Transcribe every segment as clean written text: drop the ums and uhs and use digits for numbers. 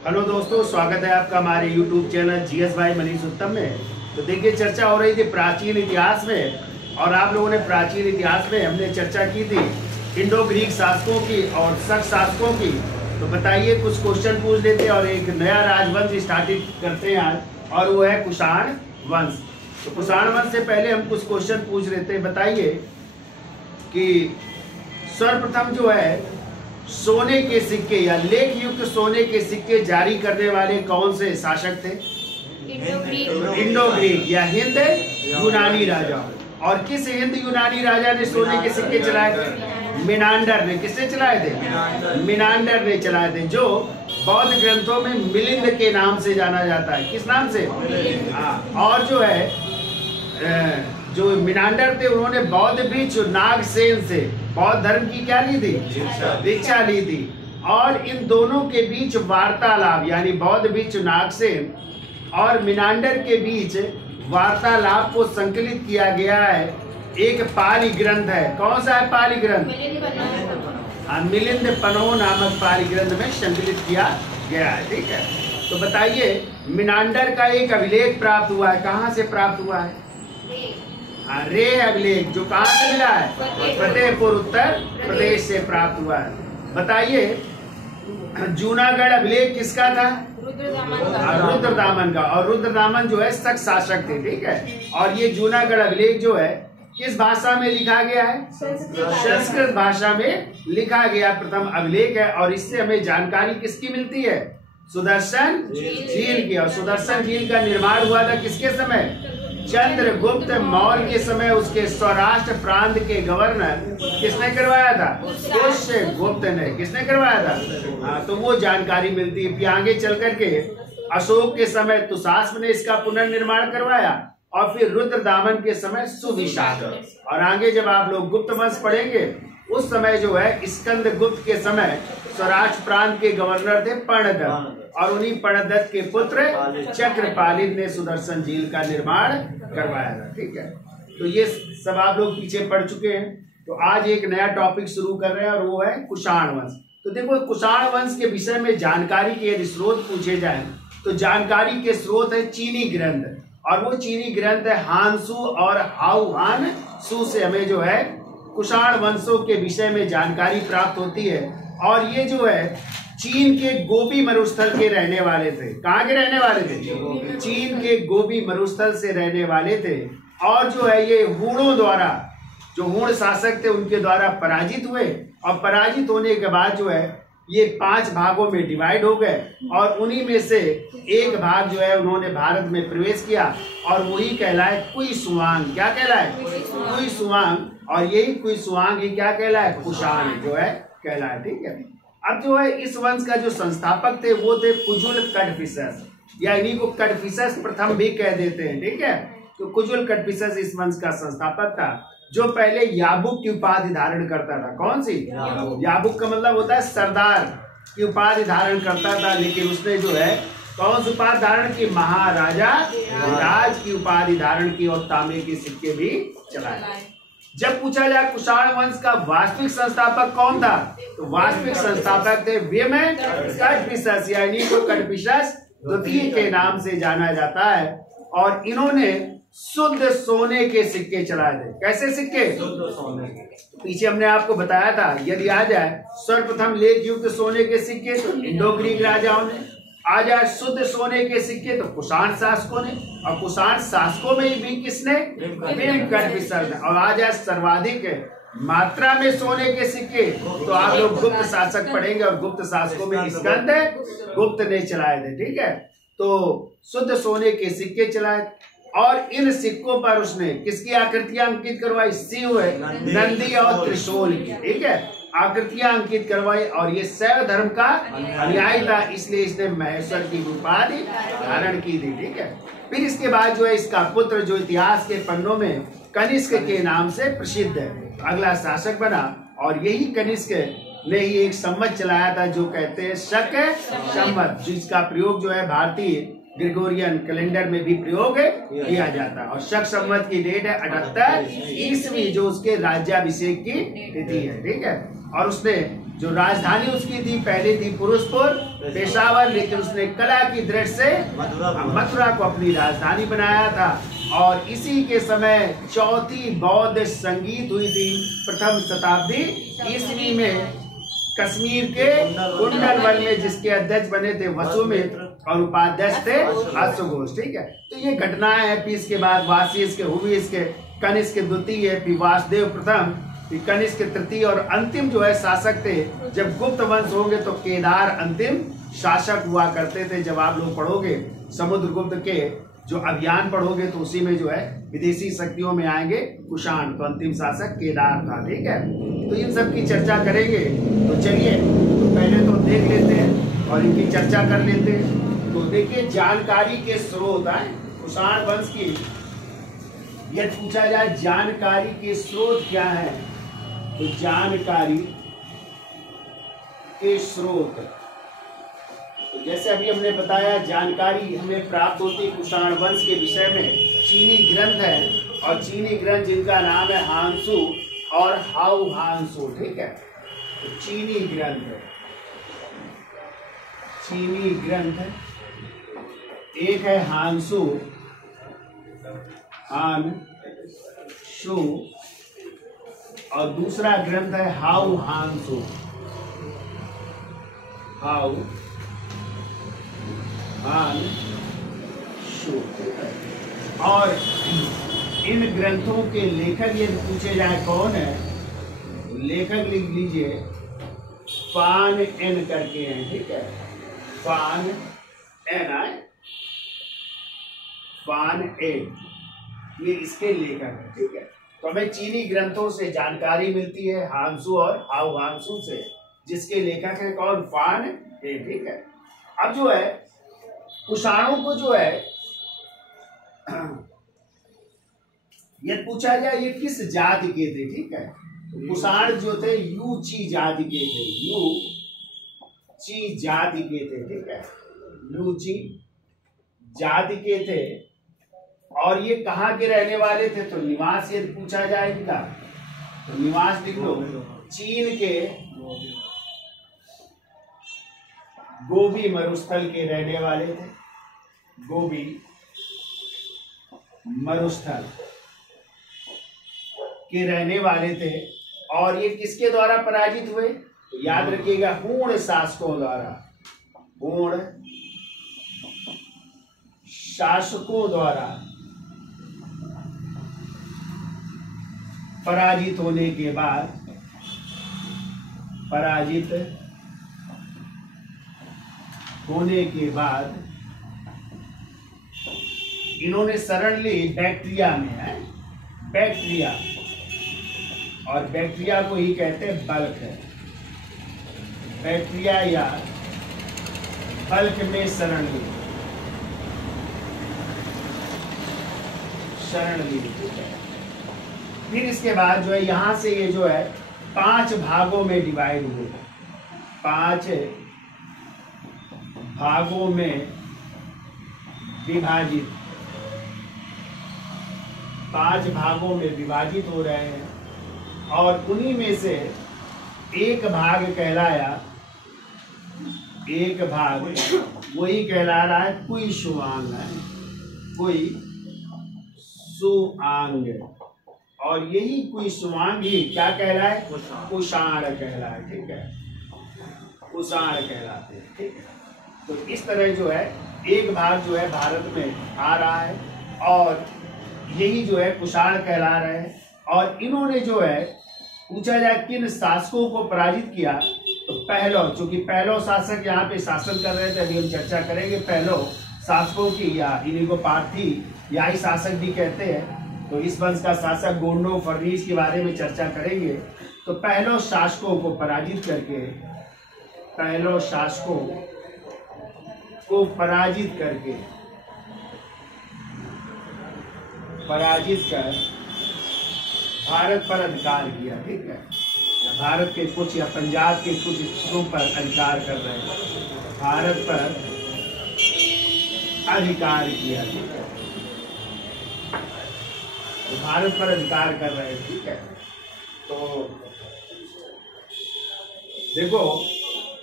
Hello दोस्तों, स्वागत है आपका हमारे YouTube चैनल जीएस भाई मनीष उत्तम में। तो देखिए, चर्चा हो रही थी प्राचीन इतिहास में, और आप लोगों ने प्राचीन इतिहास में हमने चर्चा की थी इंडो ग्रीक शासकों की और शक शासकों की। तो बताइए, कुछ क्वेश्चन पूछ लेते हैं और एक नया राजवंश स्टार्टिंग करते हैं आज, और वो है कुषाण वंश। तो कुषाण वंश से पहले हम कुछ क्वेश्चन पूछ लेते हैं। बताइए कि सर्वप्रथम जो है सोने के सिक्के या लेख युक्त सोने के सिक्के जारी करने वाले कौन से शासक थे? इंडो ग्रीक या हिंद यूनानी राजा। और किस हिंद यूनानी राजा ने सोने के सिक्के चलाए थे? मिनांडर ने। किसने चलाए थे? मिनांडर ने चलाए थे, जो बौद्ध ग्रंथों में मिलिंद के नाम से जाना जाता है। किस नाम से? और जो है जो मिनांडर थे, उन्होंने बौद्ध भिक्षु नागसेन से बौद्ध धर्म की क्या ली थी? दीक्षा ली थी। और इन दोनों के बीच वार्तालाप, यानी बौद्ध भिक्षु नागसेन और मिनांडर के बीच वार्तालाप को संकलित किया गया है एक पाली ग्रंथ है। कौन सा है पाली ग्रंथ? मिलिंद पनो नामक पाली ग्रंथ में संकलित किया गया है। ठीक है, तो बताइए, मिनांडर का एक अभिलेख प्राप्त हुआ है। कहाँ से प्राप्त हुआ है? रे अभिलेख, जो कहाँ से मिला है? फतेहपुर उत्तर प्रदेश से प्राप्त हुआ है। बताइए, जूनागढ़ अभिलेख किसका था? रुद्रदामन का। और रुद्रदामन जो है शक शासक थे। ठीक है, और ये जूनागढ़ अभिलेख जो है किस भाषा में लिखा गया है? संस्कृत भाषा में लिखा गया प्रथम अभिलेख है। और इससे हमें जानकारी किसकी मिलती है? सुदर्शन झील की। और सुदर्शन झील का निर्माण हुआ था किसके समय? चंद्रगुप्त मौर्य के समय। उसके सौराष्ट्र प्रांत के गवर्नर किसने करवाया था? पुष्यगुप्त ने। किसने करवाया था? तो वो जानकारी मिलती है। फिर आगे चल करके अशोक के समय तुषास्प ने इसका पुनर्निर्माण करवाया, और फिर रुद्रदामन के समय सुविशाख। और आगे जब आप लोग गुप्त वंश पढ़ेंगे, उस समय जो है स्कंदगुप्त के समय सौराष्ट्र प्रांत के गवर्नर थे पर्णदत्त, और उन्हीं पर्णदत्त के पुत्र चक्रपालित ने सुदर्शन झील का निर्माण करवाया था। ठीक है, तो ये सब आप लोग पीछे पढ़ चुके हैं। तो आज एक नया टॉपिक शुरू कर रहे हैं, और वो है कुषाण वंश। तो देखो, कुषाण वंश के विषय में जानकारी के यदि स्रोत पूछे जाए, तो जानकारी के स्रोत है चीनी ग्रंथ, और वो चीनी ग्रंथ है हानसू और हाउहान सू से हमें जो है कुषाण वंशों के विषय में जानकारी प्राप्त होती है। और ये जो है चीन के गोबी मरुस्थल के रहने वाले थे। कहाँ के रहने वाले थे? चीन के गोबी मरुस्थल से रहने वाले थे। और जो है ये हूणों द्वारा, जो हूण शासक थे उनके द्वारा पराजित हुए, और पराजित होने के बाद जो है ये 5 भागों में डिवाइड हो गए, और उन्हीं में से एक भाग जो है उन्होंने भारत में प्रवेश किया, और वही कहलाए कुइसुआंग। क्या कहलाए? कुइसुआंग। और यही कुइसुआंग ही क्या कहलाए? कुषाण जो है कहलाए। ठीक है, अब जो है इस वंश का जो संस्थापक थे वो थे कुजुल कड़फिसस, या इन्हीं को कड़फिसस प्रथम भी कह देते हैं। ठीक है, तो कुजुल कड़फिसस इस वंश का संस्थापक था, जो पहले याबुक की उपाधि धारण करता था। कौन सी? याबुक का मतलब होता है सरदार की उपाधि धारण करता था, लेकिन उसने जो है कौन सी उपाधि धारण की? महाराजा राज की उपाधि धारण की, और तांबे के सिक्के भी चलाए। जब पूछा जाए कुषाण वंश का वास्तविक संस्थापक कौन था, तो वास्तविक संस्थापक थे विमय कड़फिसस, यानी को कड़फिसस द्वितीय के नाम से जाना जाता है। और इन्होंने शुद्ध सोने के सिक्के चलाए थे। कैसे सिक्के? शुद्ध सोने के। पीछे हमने आपको बताया था, यदि आ जाए सर्वप्रथम लेख युक्त सोने के सिक्के तो इंडो ग्रीक राजाओं ने, आ जाए शुद्ध सोने के सिक्के तो कुषाण शासकों ने, और कुषाण शासकों में भी किसने? कड़फिसस ने। और आ जाए सर्वाधिक मात्रा में सोने के सिक्के, तो आप लोग गुप्त शासक पढ़ेंगे, और गुप्त शासकों में स्कंदगुप्त ने चलाए थे। ठीक है, तो शुद्ध सोने के सिक्के चलाए, और इन सिक्कों पर उसने किसकी आकृतियां अंकित करवाई? शिव, नंदी और त्रिशूल की। ठीक है, आकृतियां अंकित करवाई, और ये शैव धर्म का अनुयायी था, इसलिए इसने महेश्वर की उपाधि धारण की थी। ठीक है, फिर इसके बाद जो है इसका पुत्र, जो इतिहास के पन्नों में कनिष्क के नाम से प्रसिद्ध है, अगला शासक बना। और यही कनिष्क ने ही एक संवत चलाया था, जो कहते हैं शक संवत, जिसका प्रयोग जो है भारतीय ग्रेगोरियन कैलेंडर में भी प्रयोग किया जाता है। और शक संवत की डेट है 78 ईस्वी, जो उसके राज्याभिषेक की तिथि है। ठीक है, और उसने जो राजधानी उसकी थी पहले थी पुरुषपुर पेशावर, लेकिन उसने कला की दृष्टि से मथुरा को अपनी राजधानी बनाया था। और इसी के समय चौथी बौद्ध संगीत हुई थी प्रथम शताब्दी ईस्वी में कश्मीर के कुंडलवल में, जिसके अध्यक्ष बने थे वसुमित्र और उपाध्यक्ष थे अश्वघोष। ठीक है, तो ये घटनाएं हैं। फिर इसके बाद वासिष्ठ के, हुविष्ठ के, कनिष्क के द्वितीय, फिर वासुदेव प्रथम, फिर कनिष्क के तृतीय और अंतिम जो है शासक थे। जब गुप्त वंश होंगे तो केदार अंतिम शासक हुआ करते थे। जब आप लोग पढ़ोगे समुद्रगुप्त के जो अभियान पढ़ोगे तो उसी में जो है विदेशी शक्तियों में आएंगे कुषाण, तो अंतिम शासक केदार था। ठीक है, तो इन सब की चर्चा करेंगे। तो चलिए तो पहले तो देख लेते हैं और इनकी चर्चा कर लेते हैं। तो देखिए जानकारी के स्रोत है कुषाण वंश की। यदि पूछा जाए जानकारी के स्रोत क्या है, तो जानकारी के स्रोत, तो जैसे अभी हमने बताया जानकारी हमें प्राप्त होती है कुषाण वंश के विषय में। चीनी ग्रंथ है और चीनी ग्रंथ जिनका नाम है हांसू और हाउ हांसू। ठीक है, तो चीनी ग्रंथ है, चीनी ग्रंथ एक है हांसू, हांसू, और दूसरा ग्रंथ है हाउ हांसू, हाउ हांसू। और इन ग्रंथों के लेखक यदि पूछे जाए कौन है, तो लेखक लिख लीजिए फान एन करके हैं। ठीक है, फान एन आए, फान एन, ये इसके लेखक है। ठीक है, तो हमें चीनी ग्रंथों से जानकारी मिलती है हांसू और हाउ हांसू से, जिसके लेखक है कौन, फान एन। ठीक है, अब जो है कुषाणों को जो है यदि पूछा जाए ये किस जाति के थे। ठीक है, कुषाण जो थे यूची जाति के थे, यूची जाति के थे। ठीक है, यूची जाति के थे। और ये कहाँ के रहने वाले थे, तो निवास यदि पूछा जाए इनका, तो निवास लिख लो चीन के गोबी मरुस्थल के रहने वाले थे, गोबी मरुस्थल के रहने वाले थे। और ये किसके द्वारा पराजित हुए, तो याद रखिएगा हूण शासकों द्वारा, हूण शासकों द्वारा पराजित होने के बाद, पराजित होने के बाद इन्होंने शरण ली बैक्ट्रिया में है, बैक्ट्रिया, और बैक्ट्रिया को ही कहते हैं बल्क है, बैक्ट्रिया या बल्क में शरण ली, शरण ली। फिर इसके बाद जो है यहाँ से ये जो है 5 भागों में डिवाइड हुए, 5 भागों में विभाजित, 5 भागों में विभाजित हो रहे हैं। और उन्हीं में से एक भाग कहलाया, एक भाग वही कहला रहा है कुई सुआंग है, कुई सुआंग, और यही कुई सुआंग ही क्या कहलाए, कुषाण कहलाए। ठीक है, कुषाण कहलाते हैं। ठीक है, तो इस तरह जो है एक भाग जो है भारत में आ रहा है और यही जो है कुषाण कहला रहे हैं। और इन्होंने जो है पूछा जाए किन शासकों को पराजित किया, तो पहलो, चूंकि पहलो शासक यहाँ पे शासन कर रहे थे, अभी हम चर्चा करेंगे पहलो शासकों की, या इन्हीं को पार्थी या ही शासक भी कहते हैं। तो इस वंश का शासक गोंडो फर्नीस के बारे में चर्चा करेंगे। तो पहलो शासकों को पराजित करके, पहलो शासकों को पराजित करके, पराजित कर भारत पर अधिकार किया। ठीक है, भारत के कुछ या पंजाब के कुछ हिस्सों पर अधिकार कर रहे हैं, भारत पर अधिकार किया। ठीक है, तो भारत पर अधिकार कर रहे हैं। ठीक है, तो देखो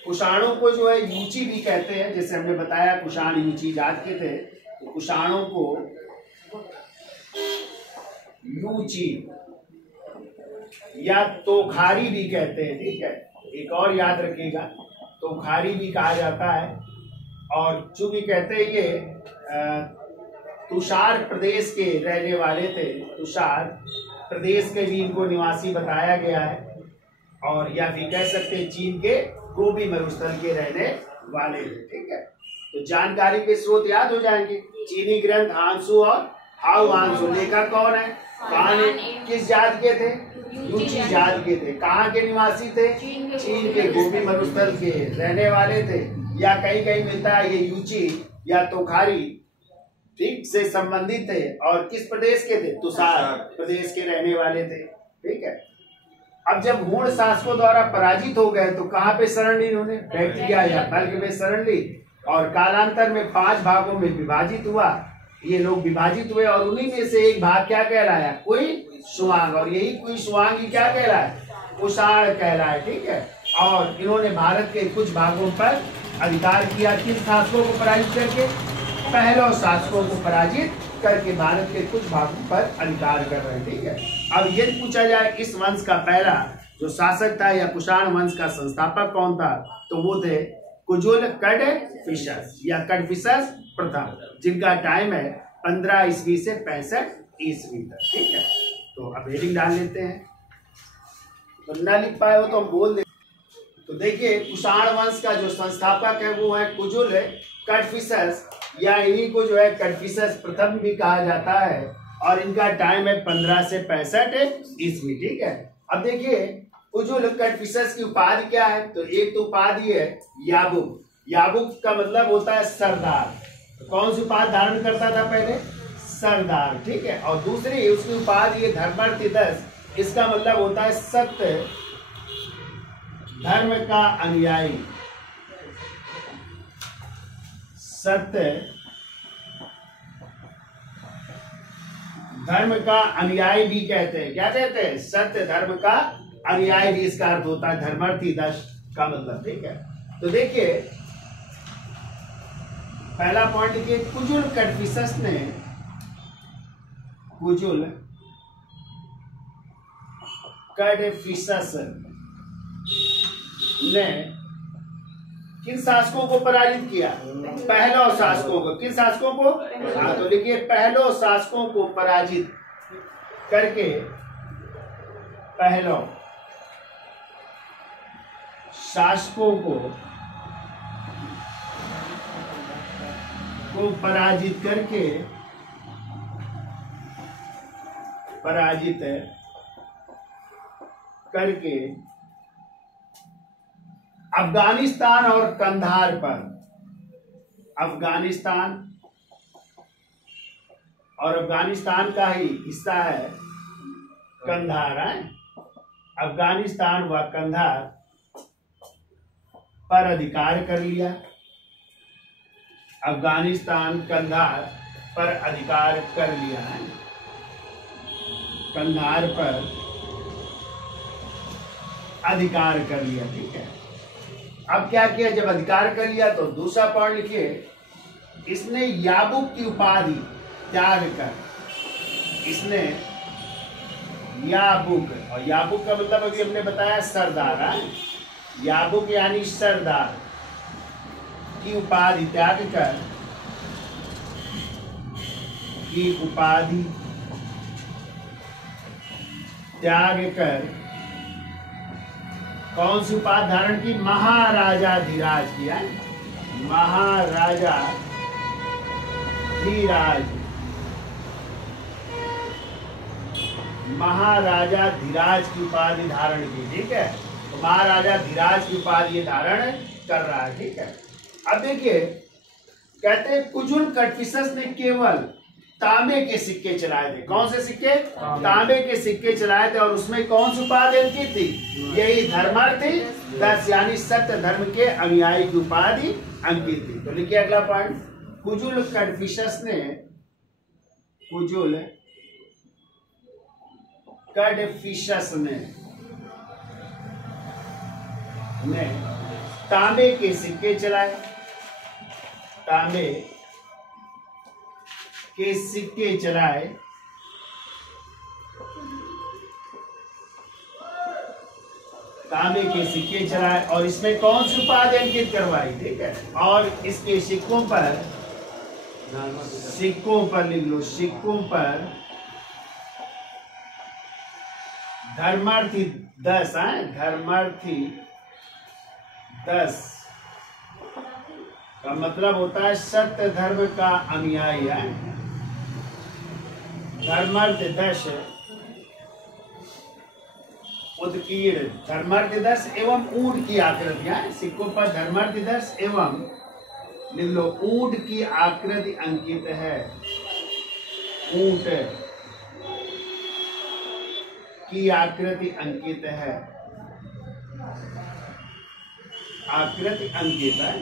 कुषाणों को जो है यूची भी कहते हैं, जैसे हमने बताया कुषाण यूची जात के थे, तो कुषाणों को यूची या तोखारी भी कहते हैं। ठीक है, एक और याद रखिएगा, तोखारी भी कहा जाता है। और जो भी कहते हैं ये तुषार प्रदेश के रहने वाले थे, तुषार प्रदेश के भी इनको निवासी बताया गया है। और या भी कह सकते हैं चीन के गोबी मरुस्थल के रहने वाले थे। ठीक है, तो जानकारी के स्रोत याद हो जाएंगे, चीनी ग्रंथ हांसू और हाउ हांसू। लेखक कौन है, कहानी किस जात के थे, यूची जात के थे। कहाँ के निवासी थे, चीन के गोबी मरुस्थल के रहने वाले थे। या कहीं कहीं मिलता है ये यूची या तोखारी ठीक से संबंधित थे और किस प्रदेश के थे, तुषार प्रदेश के रहने वाले थे। ठीक है, अब जब हूण शासकों द्वारा पराजित हो गए तो कहाँ पे शरण ली उन्होंने, बैक्ट्रिया या बल्ग में शरण ली और कालांतर में 5 भागों में विभाजित हुआ। ये लोग विभाजित हुए और उन्हीं में से एक भाग क्या कहलाया, कुई शुआंग। और यही कुई शुआंग ही क्या कहलाया, कुषाण कहलाया। ठीक है, और इन्होंने भारत के कुछ भागों पर अधिकार किया। किन शासकों को पराजित करके, पहलो शासकों को पराजित करके भारत के कुछ भागों पर अधिकार कर रहे हैं। ठीक है, अब यदि पूछा जाए इस वंश का पहला जो शासक था या कुषाण वंश का संस्थापक कौन था, तो वो थे कुजुल कडफिसस या कडफिसस प्रथम, जिनका टाइम है 15 ईस्वी से 65 ईस्वी तक। ठीक है, तो अब हेडिंग डाल लेते हैं, तो न लिख पाए हो तो हम बोल दे। तो देखिए कुषाण वंश का जो संस्थापक है वो है कुजुल कडफिसस, या इन्हीं को जो है कडफिसस प्रथम भी कहा जाता है। और इनका टाइम है 15 से 65 ईस्वी। ठीक है, अब देखिए कुजुल कडफिसस की उपाधि क्या है, तो एक तो उपाधि है याबुक। याबुक का मतलब होता है सरदार। तो कौन सी उपाधि धारण करता था पहले, सरदार। ठीक है, और दूसरी उसकी उपाधि है धर्मार्थिदस। इसका मतलब होता है सत्य धर्म का अनुयायी। सत्य धर्म का अनुयायी भी कहते हैं। क्या कहते हैं, सत्य धर्म का अनुयायी भी इसका अर्थ होता है, धर्मार्थी दश का मतलब। ठीक है, तो देखिए पहला पॉइंट लिखिए, कुजुल कडफिसस ने, कुजुल कडफिसस ने किन शासकों को पराजित किया, पहलो शासकों को। किन शासकों को, हाँ तो लिखिए पहलो शासकों को पराजित करके, पहलो शासकों को पराजित करके, पराजित करके अफगानिस्तान और कंधार पर, अफगानिस्तान और अफगानिस्तान का ही हिस्सा है कंधार है, अफगानिस्तान व कंधार पर अधिकार कर लिया। अफगानिस्तान कंधार पर अधिकार कर लिया है, कंधार पर अधिकार कर लिया। ठीक है, अब क्या किया, जब अधिकार कर लिया तो दूसरा पॉइंट लिखिए, इसने याबुक की उपाधि त्याग कर, इसने याबुक, और याबुक का मतलब अभी हमने बताया सरदार है, याबुक यानी सरदार की उपाधि त्याग कर, की उपाधि त्याग कर, कौन सी उपाधि धारण की, महाराजा धीराज किया, महाराजा धीराज, महाराजा धीराज की उपाधि धारण की। ठीक है, तो महाराजा धीराज की उपाधि धारण कर रहा है। ठीक है, अब देखिए कहते हैं कुजुल कडफिसस ने केवल तांबे के सिक्के चलाए थे। कौन से सिक्के, तांबे के सिक्के चलाए थे, और उसमें कौन सी उपाधि अंकित थी, यही धर्मार्थी दस यानी सत्य धर्म के अनुयायी की उपाधि अंकित थी। तो लिखिए अगला पॉइंट, कुजुल कडफिसस ने, कुजुल कडफिसस ने तांबे के सिक्के चलाए, तांबे के सिक्के चलाए, तांबे के सिक्के चलाए और इसमें कौन सी उपाधि अंकित करवाई, ठीक है। और इसके सिक्कों पर लिख लो, सिक्कों पर धर्मार्थी 10, धर्मार्थी 10 का मतलब होता है सत्य धर्म का अनुयायी है। धर्मार्थ 10 उत्कीर्ण, धर्मार्थ 10 एवं ऊंट की आकृतियां, सिक्कों पर धर्मार्थ 10 एवं लिख लो ऊंट की आकृति अंकित है। ऊंट की आकृति अंकित है, आकृति अंकित है।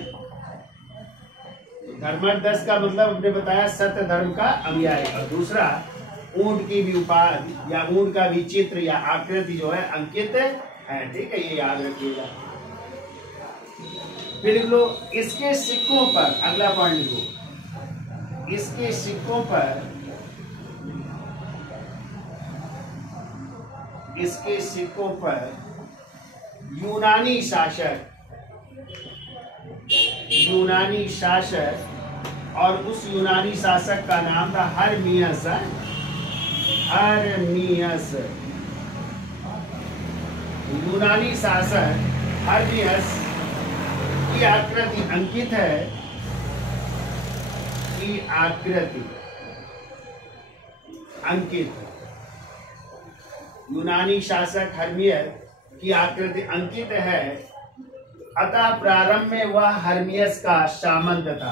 धर्मार्थ 10 का मतलब हमने बताया सत्य धर्म का अनुयायी, और दूसरा ऊंट की भी उपाधि या ऊंट का भी चित्र या आकृति जो है अंकित है, ठीक है, ये याद रखिएगा। फिर लिख लो इसके सिक्कों पर, अगला पॉइंट लिखो, इसके सिक्कों पर, इसके सिक्कों पर यूनानी शासक, यूनानी शासक, और उस यूनानी शासक का नाम था हर्मियस, हर्मियस। यूनानी शासक हर्मियस की आकृति अंकित है, की आकृति अंकित है। यूनानी शासक हर्मियस की आकृति अंकित है, अतः प्रारंभ में वह हर्मियस का सामंत था।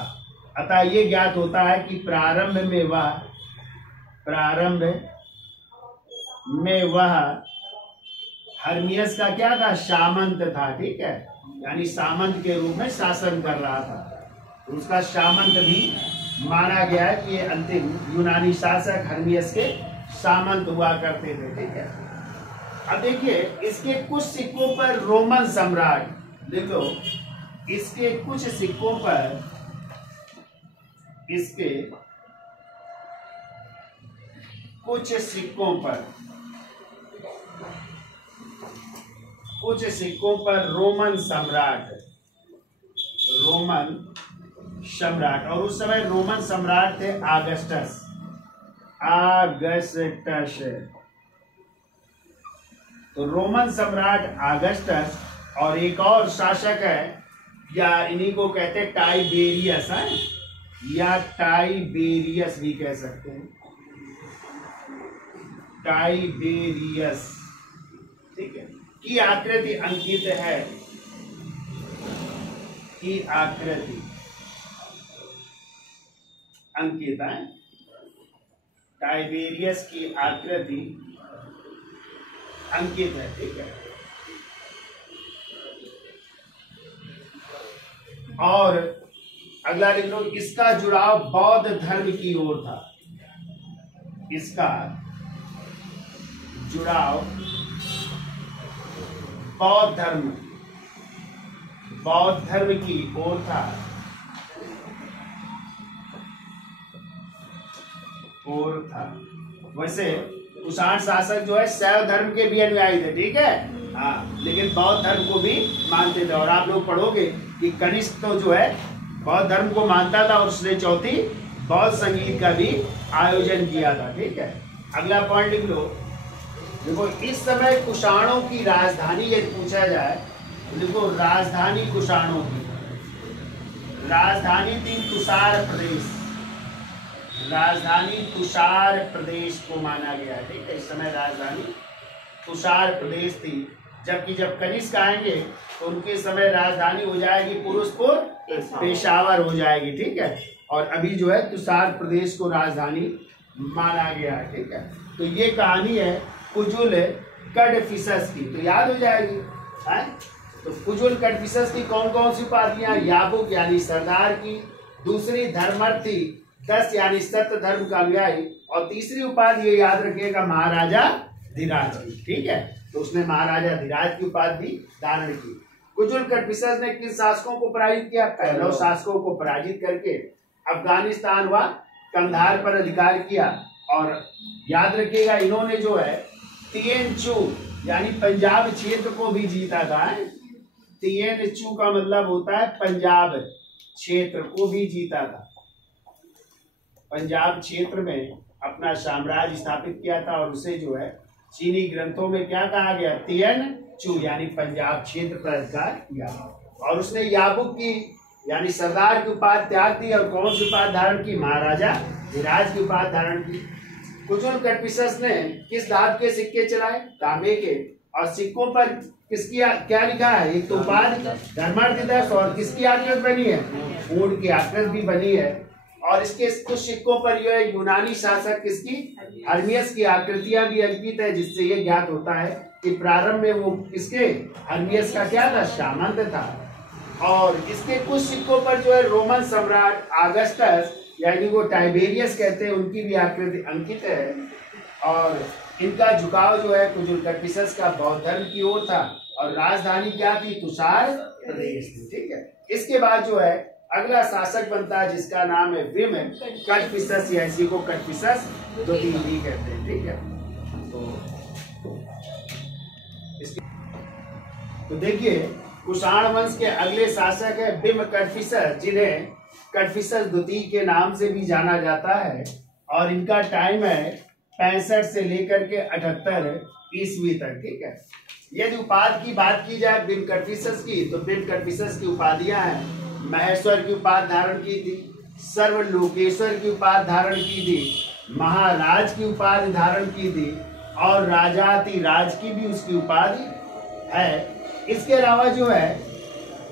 अतः ये ज्ञात होता है कि प्रारंभ में वह हर्मियस का क्या था, सामंत था, ठीक है, यानी सामंत के रूप में शासन कर रहा था। उसका सामंत भी माना गया है कि ये अंतिम यूनानी शासक हर्मियस के सामंत हुआ करते थे, ठीक है। अब देखिए इसके कुछ सिक्कों पर रोमन सम्राट, देखो इसके कुछ सिक्कों पर, इसके कुछ सिक्कों पर, कुछ सिक्कों पर रोमन सम्राट, रोमन सम्राट, और उस समय रोमन सम्राट थे आगस्टस, आगस्टस। तो रोमन सम्राट आगस्टस और एक और शासक है, या इन्हीं को कहते हैं टाइबेरियस, है या टाइबेरियस भी कह सकते हैं, टाइबेरियस, ठीक है, की आकृति अंकित है, की आकृति अंकित है, टाइबेरियस की आकृति अंकित है, ठीक है। और अगला लिख लो इसका जुड़ाव बौद्ध धर्म की ओर था, इसका जुड़ाव बौद्ध धर्म की ओर था, वैसे कुषाण शासक जो है शैव धर्म के भी अनुयायी थे, ठीक है, हाँ, लेकिन बौद्ध धर्म को भी मानते थे। और आप लोग पढ़ोगे कि कनिष्क तो जो है बौद्ध धर्म को मानता था और उसने चौथी बौद्ध संगीत का भी आयोजन किया था, ठीक है। अगला पॉइंट लिख लो, देखो इस समय कुषाणों की राजधानी यदि पूछा जाए तो देखो राजधानी कुषाणों की, राजधानी थी तुषार प्रदेश, राजधानी तुषार प्रदेश को माना गया, ठीक है। इस समय राजधानी तुषार प्रदेश थी, जबकि जब कनिष्क आएंगे तो उनके समय राजधानी हो जाएगी पुरुषपुर, पेशावर हो जाएगी, ठीक है। और अभी जो है तुषार प्रदेश को राजधानी माना गया है, ठीक है। तो ये कहानी है कुजुल कडफिसस की, तो याद हो जाएगी, है? तो कुजुल कडफिसस की कौन कौन सी उपाधियां, याबुक यानी सरदार की, दूसरी धर्मार्थी 10 यानी सत्य धर्म का अनुयायी, और तीसरी उपाधि ये याद रखिएगा महाराजा धीराज की, ठीक है। तो उसने महाराजा धीराज की उपाधि धारण की। कुजुल कटपिसस ने किन शासकों को पराजित किया? पहलव शासकों को पराजित करके अफगानिस्तान व कंधार पर अधिकार किया। और याद रखिएगा इन्होंने जो है तिएन चू यानी पंजाब क्षेत्र को भी जीता था। तिएन चू का मतलब होता है पंजाब क्षेत्र को भी जीता था। पंजाब क्षेत्र में अपना साम्राज्य स्थापित किया था और उसे जो है चीनी ग्रंथों में क्या कहा गया? तिएन चू यानी पंजाब क्षेत्र पर अधिकार किया। और उसने याबुक की यानी सरदार की उपाधि त्याग दी और कौन सी उपाधि धारण की? महाराजा धिराज की उपाधि धारण की। कुजुल कटपिसस ने किस धातु के सिक्के चलाए? तांबे के। और सिक्कों पर किसकी क्या लिखा है? एक तो उपाधि धर्मार्थिदस और किसकी आकृति बनी है? ऊंट की आकृति भी बनी है। और इसके कुछ सिक्कों पर जो है यूनानी शासक किसकी? हर्मियस की आकृतियां भी अंकित है, जिससे यह ज्ञात होता है कि प्रारंभ में वो किसके? हर्मियस का क्या था? सामंत था। और इसके कुछ सिक्कों पर जो है रोमन सम्राट आगस्टस यानी वो टाइबेरियस कहते हैं उनकी भी आकृति अंकित है। और इनका झुकाव जो है कुजुल कटपिसस का बौद्ध धर्म की ओर था और राजधानी क्या थी? तुषार प्रदेश थी। ठीक है। इसके बाद जो है अगला शासक बनता है जिसका नाम है विम कटपिसस या इसी को कटपिसस द्वितीय भी कहते हैं। ठीक है। तो देखिए कुषाण वंश के अगले शासक है बिम कटपिसस, जिन्हें कटपिसस द्वितीय के नाम से भी जाना जाता है। और इनका टाइम है 65 से लेकर के 78 ईस्वी तक। ठीक है। यदि उपाधि की बात की जाए बिम कटपिसस की, तो बिम कटपिसस की उपाधियां हैं महेश्वर की उपाधि धारण की थी, सर्वलोकेश्वर की उपाधि धारण की थी, महाराज की उपाधि धारण की थी और राजातिराज की भी उसकी उपाधि है। इसके अलावा जो है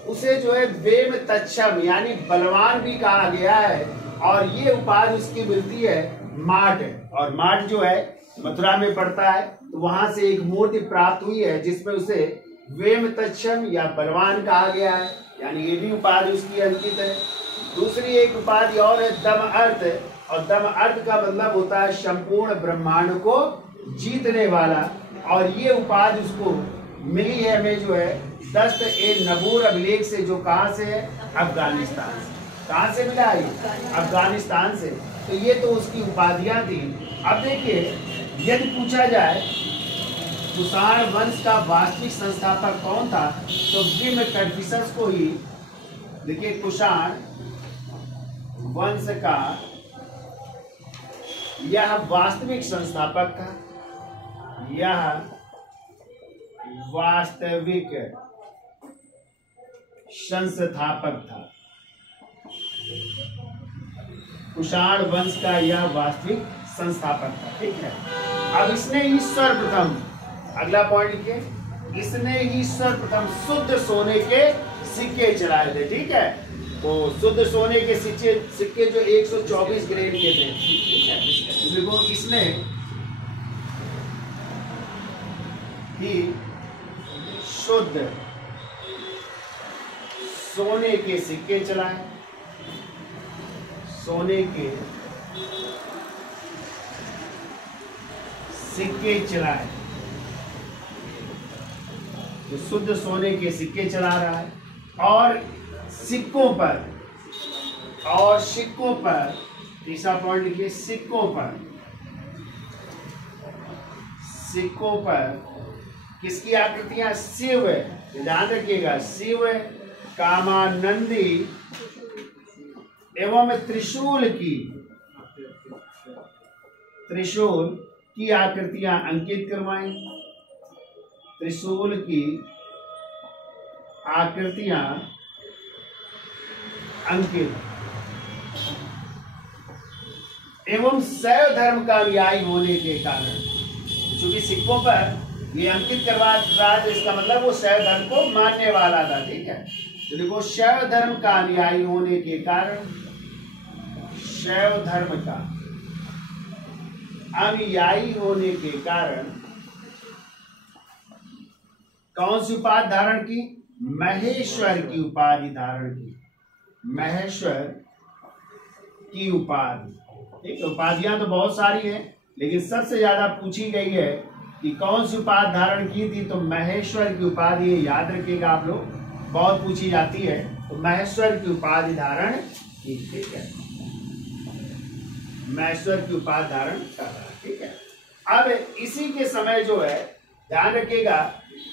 उसे जो है वेम तक्षम यानी बलवान भी कहा गया है। और ये उपाधि उसकी मिलती है माट। और माट जो है मथुरा में पड़ता है, तो वहां से एक मूर्ति प्राप्त हुई है जिसमें उसे वेम तक्षम या बलवान कहा गया है, यानी ये भी उपाधि उसकी अंकित है। दूसरी एक उपाधि और है दम अर्थ। और दम अर्थ का मतलब होता है संपूर्ण ब्रह्मांड को जीतने वाला। और ये उपाधि उसको मिली है हमें जो है दस्त ए नबूर अभिलेख से, जो कहां से है? अफगानिस्तान से। कहां से मिला है? अफगानिस्तान से। तो ये तो उसकी उपाधियां थी। अब देखिए यदि पूछा जाए कुषाण वंश का वास्तविक संस्थापक कौन था, तो बिम कटपिसस को ही देखिए कुषाण वंश का यह वास्तविक संस्थापक था। यह वास्तविक संस्थापक था। कुषाण वंश का यह वास्तविक संस्थापक था। ठीक है। अब इसने ही सर्वप्रथम, अगला पॉइंट लिखिए, इसने ही सर्वप्रथम शुद्ध सोने के सिक्के चलाए थे। ठीक है। तो शुद्ध सोने के सिक्के जो 124 ग्रेड के थे। ठीक है। देखो इसने ही शुद्ध सोने के सिक्के चलाए। सोने के सिक्के चलाए, तो शुद्ध सोने के सिक्के चला रहा है। और सिक्कों पर तीसरा पॉइंट लिखिए, सिक्कों पर किसकी आकृतियां? शिव, ध्यान रखिएगा, शिव, कामानंदी एवं त्रिशूल की आकृतियां अंकित करवाई। त्रिशूल की आकृतियां अंकित एवं शैव धर्म का अनुयायी होने के कारण, क्योंकि सिक्कों पर ये अंकित करवा रहा है, इसका मतलब वो शैव धर्म को मानने वाला था। ठीक है। तो देखो शैव धर्म का अनुयायी होने के कारण, शैव धर्म का अनुयायी होने के कारण कौन सी उपाधि धारण की? महेश्वर की उपाधि धारण की। महेश्वर की उपाधि। ठीक है। उपाधियां तो बहुत सारी हैं, लेकिन सबसे ज्यादा पूछी गई है कि कौन सी उपाधि धारण की थी, तो महेश्वर की उपाधि। याद रखिएगा आप लोग, बहुत पूछी जाती है। तो महेश्वर की उपाधि धारण की, ठीक है, महेश्वर की उपाधि धारण कर रहा है, ठीक है। अब इसी के समय जो है ध्यान रखिएगा,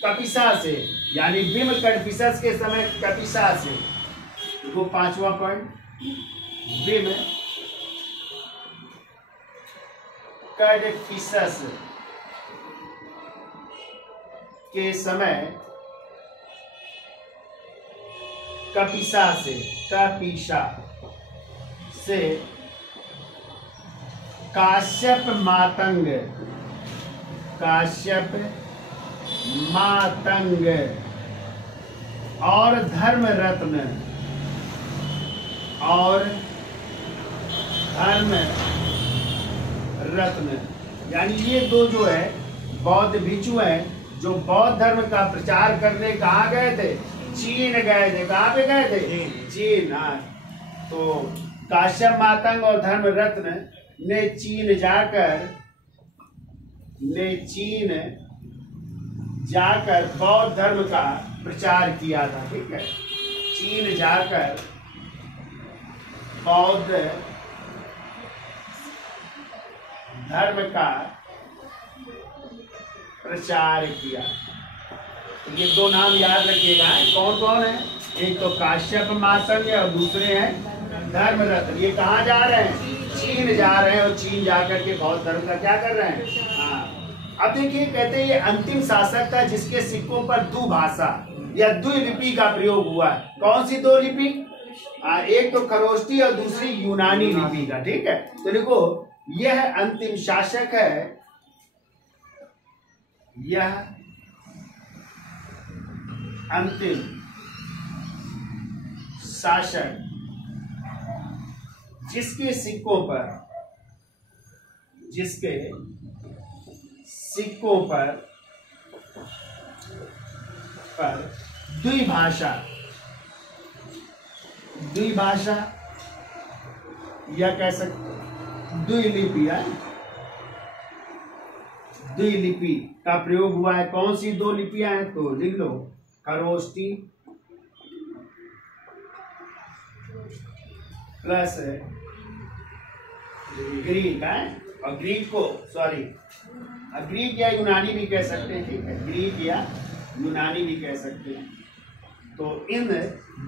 कपिसा से यानी भीम कडफिसस के समय कपिसा से, वो 5वां पॉइंट, भीम कडफिसस के समय कपिसा से काश्यप मातंग और धर्म रत्न यानी ये दो जो है बौद्ध भिक्षु हैं जो बौद्ध धर्म का प्रचार करने कहाँ गए थे? चीन गए थे। कहाँ पे गए थे? चीन। हाँ, तो काश्यप मातंग और धर्म रत्न ने चीन जाकर बौद्ध धर्म का प्रचार किया था, ठीक है। चीन जाकर बौद्ध धर्म का प्रचार किया। तो ये दो नाम याद रखिएगा, कौन कौन है? एक तो काश्यप मातंग है और दूसरे हैं धर्म रत्न। ये कहाँ जा रहे हैं? चीन जा रहे हैं और चीन जाकर के बौद्ध धर्म का क्या कर रहे हैं? हाँ। अब देखिए, कहते हैं ये अंतिम शासक था जिसके सिक्कों पर दुभाषा या द्विलिपि का प्रयोग हुआ है। कौन सी दो लिपि? एक तो खरोष्टी और दूसरी यूनानी लिपि का, ठीक है। तो देखो, यह अंतिम शासक है, यह अंतिम शासक जिसके सिक्कों पर द्विभाषा या कह सकते द्विलिपि का प्रयोग हुआ है। कौन सी दो लिपियां हैं? तो लिख लो, खरोष्टी प्लस ग्रीक है, और ग्रीक को ग्रीक या यूनानी भी कह सकते हैं, ठीक है, ग्रीक या यूनानी भी कह सकते हैं। तो इन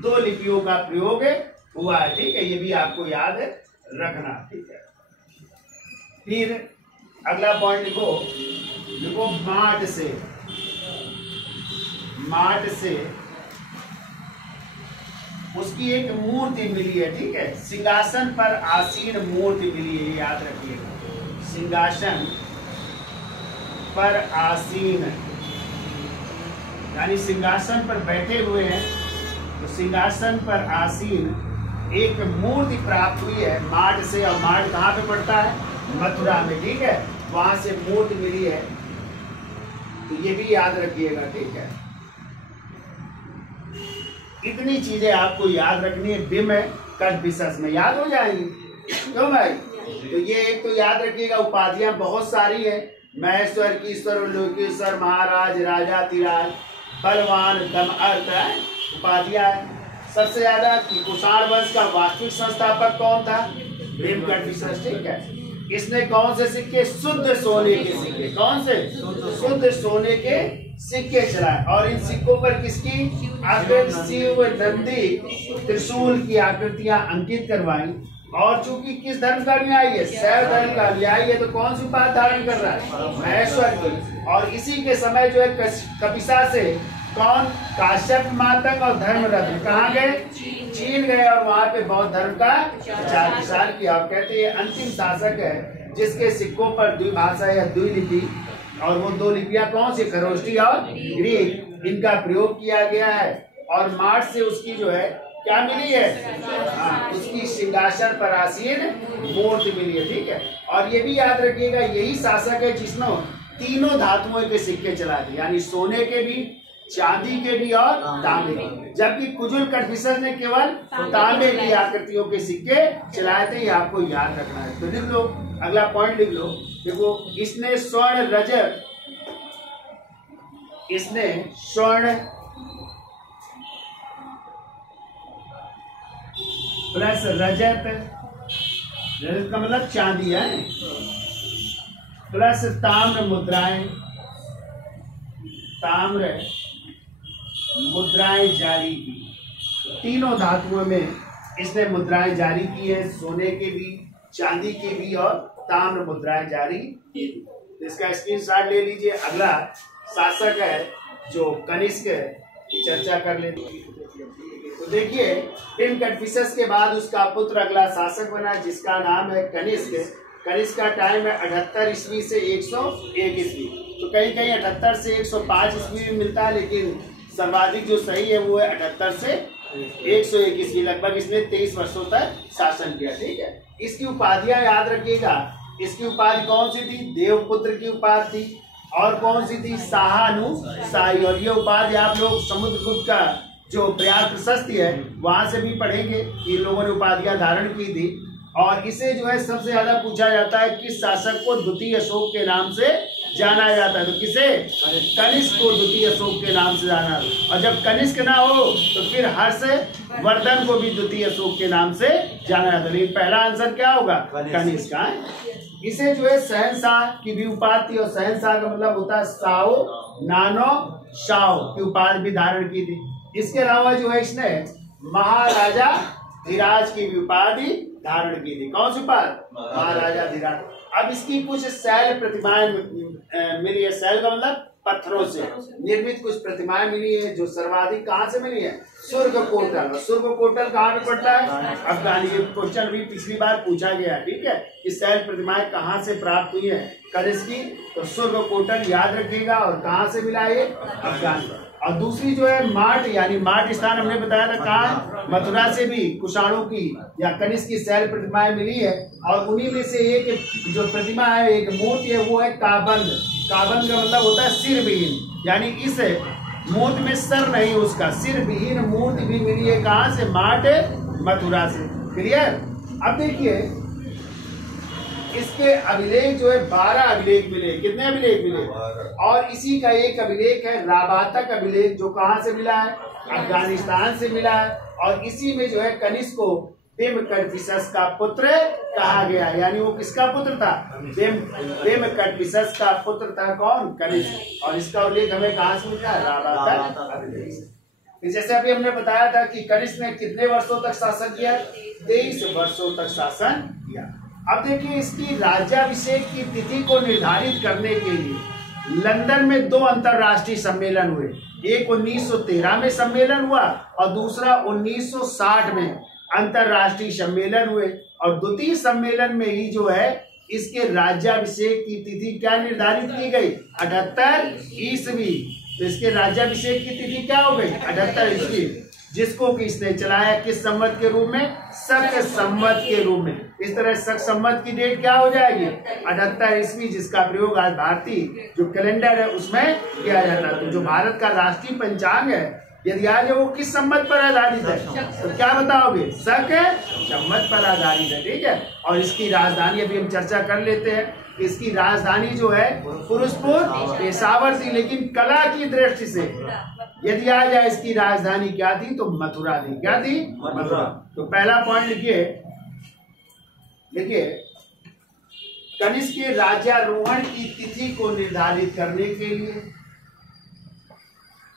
दो लिपियों का प्रयोग हुआ है, ठीक है, ये भी आपको याद रखना, ठीक है। फिर अगला पॉइंट लिखो माट से उसकी एक मूर्ति मिली है, ठीक है, सिंहासन पर आसीन मूर्ति मिली है, याद रखिएगा, सिंहासन पर आसीन यानी सिंहासन पर बैठे हुए हैं। तो सिंहासन पर आसीन एक मूर्ति प्राप्त हुई है माट से, और माट कहाँ पे पड़ता है? मथुरा में, ठीक है, वहां से मूर्ति मिली है। तो ये भी याद रखिएगा, ठीक है। इतनी चीजें आपको याद रखनी है, भीम कडफिसस में याद हो जाएंगी, क्यों भाई? तो ये एक तो याद रखिएगा, उपाधियां बहुत सारी है, महेश्वर, कीश्वर, लोकेश्वर, महाराज, राजा, तिराज, बलवान, दमअर्थ उपाधियां है। सबसे ज्यादा कुषाण वंश का वास्तविक संस्थापक कौन था? भीम कडफिसस, ठीक है। इसने कौन से सिक्के? शुद्ध सोने के सिक्के। कौन से? शुद्ध सोने के सिक्के चलाए, और इन सिक्कों पर किसकी आकृति? शिव, नंदी, त्रिशूल की आकृतियां अंकित करवाई। और चूंकि किस धर्म का अनुयायी है? शैव धर्म का अनुयायी है, तो कौन सी उपाधि धारण कर रहा है? महेश्वर की। और इसी के समय जो है कपिसा से कौन? काश्यप मातंग और धर्म रत्न कहाँ गए? चीन गए, और वहां पे बौद्ध धर्म का प्रचार किया। और कहते हैं अंतिम शासक है जिसके सिक्कों पर द्विभाषा या द्विलिपि, और वो दो लिपियां कौन सी? खरोष्टी और ग्रीक, इनका प्रयोग किया गया है। और मार्च से उसकी जो है क्या मिली है? उसकी सिंहासन पर आसीन मूर्ति मिली है, ठीक है। और ये भी याद रखिएगा, यही शासक है जिसने तीनों धातुओं के सिक्के चला दिए, यानी सोने के भी, चांदी के भी और तांबे के। जबकि कुजुल कडफिसस ने केवल तांबे की आकृतियों के सिक्के चलाए थे, ये आपको याद रखना है। तो लिख लो, अगला पॉइंट लिख लो। देखो, इसने स्वर्ण प्लस रजत, रजत का मतलब चांदी है, प्लस ताम्र मुद्राएं, ताम्र मुद्राएं जारी की। तीनों धातुओं में इसने मुद्राएं जारी की है, सोने के भी, चांदी के भी और ताम्र मुद्राएं जारी की। इसका स्क्रीनशॉट ले लीजिए। अगला शासक है जो कनिष्क है, चर्चा कर लेते हैं। तो देखिए हिरण्यकशिपु के बाद उसका पुत्र अगला शासक बना जिसका नाम है कनिष्क। कनिष्क का टाइम है 78 ईस्वी से 101 ईस्वी। तो कहीं कहीं 78 से 105 ईस्वी में मिलता है, लेकिन सर्वाधिक जो सही है वो है 78 से 101 ईस्वी। लगभग इसने 23 वर्षों तक शासन किया। ठीक है, इसकी उपाधियां याद रखिएगा। इसकी उपाधि कौन सी थी? देवपुत्र की उपाधि थी। और कौन सी थी? शाहानुशाही। और ये उपाधि आप लोग समुद्रगुप्त का जो प्रयाग प्रशस्ति है वहां से भी पढ़ेंगे। इन लोगों ने उपाधियां धारण की थी। और इसे जो है सबसे ज्यादा पूछा जाता है किस शासक को द्वितीय अशोक के नाम से जाना जाता है? तो किसे? कनिष्क को द्वितीय अशोक के नाम से जाना। और जब कनिष्क ना हो तो फिर हर्षवर्धन को भी द्वितीय अशोक के नाम से जाना जाता है। लेकिन पहला आंसर क्या होगा? कनिष्क। इसे जो है शहंशाह की भी उपाधि, और शहंशाह का मतलब होता है साओ, नानो, शाओ की उपाधि भी धारण की थी। इसके अलावा जो है इसने महाराजा धीराज की भी उपाधि धारण की थी। कौन सी उपाधि? महाराजा धीराज। अब इसकी कुछ शैल प्रतिमाएं मिली है। शैल का मतलब पत्थरों से निर्मित कुछ प्रतिमाएं मिली है, जो सर्वाधिक कहाँ से मिली है? सुर्गकोटल। सुर्गकोटल कहाँ पे पड़ता है? अफगानी। क्वेश्चन भी पिछली बार पूछा गया। ठीक है, कि शैल प्रतिमाएं कहाँ से प्राप्त हुई है कनिष्क की? तो सुर्गकोटल याद रखिएगा। और कहाँ से मिला ये? अफगानी। और दूसरी जो है माट, यानी माट स्थान हमने बताया था कहाँ? मथुरा से भी कुषाणों की या कनिष्क की शैल प्रतिमाएं मिली है। और उन्हीं में से एक जो प्रतिमा है, एक मूर्ति है, वो है काबंद। काबंद का मतलब होता है सिर विहीन, यानी इस मूर्ति में सर नहीं, उसका सिर विहीन मूर्ति भी मिली है। कहाँ से? माट, मथुरा से। क्लियर? अब देखिए इसके अभिलेख जो है 12 अभिलेख मिले। कितने अभिलेख मिले? और इसी का एक अभिलेख है राबातक अभिलेख, जो कहाँ से मिला है? अफगानिस्तान से मिला है। और इसी में जो है कनिष्क को बेमकटपिशस का पुत्र कहा गया, यानी वो किसका पुत्र था? बेमकटपिशस का पुत्र था। कौन? कनिष्क। और इसका उल्लेख हमें कहाँ से मिला है? राबातक अभिलेख से। जैसे अभी हमने बताया था कि कनिष्क ने कितने वर्षों तक शासन किया? 23 वर्षों तक शासन किया। अब देखिए इसकी राज्याभिषेक की तिथि को निर्धारित करने के लिए लंदन में 2 अंतरराष्ट्रीय सम्मेलन हुए। एक 1913 में सम्मेलन हुआ और दूसरा 1960 में अंतरराष्ट्रीय सम्मेलन हुए। और द्वितीय सम्मेलन में ही जो है इसके राज्याभिषेक की तिथि क्या निर्धारित की गई? 78 ईस्वी। तो इसके राज्याभिषेक की तिथि क्या हो गई? 78 ईस्वी, जिसको कि इसने चलाया किस संवत के रूप में? शक संवत के रूप में। इस तरह शक संवत की डेट क्या हो जाएगी? 78 ईस्वी, जिसका प्रयोग आज भारतीय जो कैलेंडर है उसमें किया जाता है। तो जो भारत का राष्ट्रीय पंचांग है यदि आज है वो किस संवत पर आधारित है? तो क्या बताओगे? शक संवत पर आधारित है। ठीक है, और इसकी राजधानी अभी हम चर्चा कर लेते हैं। इसकी राजधानी जो है फिरोजपुर, पेशावर थी, लेकिन कला की दृष्टि से यदि आ जाए इसकी राजधानी क्या थी? तो मथुरा थी। क्या थी? मथुरा। तो पहला पॉइंट लिखिए, कनिष्क के राज्यारोहण की तिथि को निर्धारित करने के लिए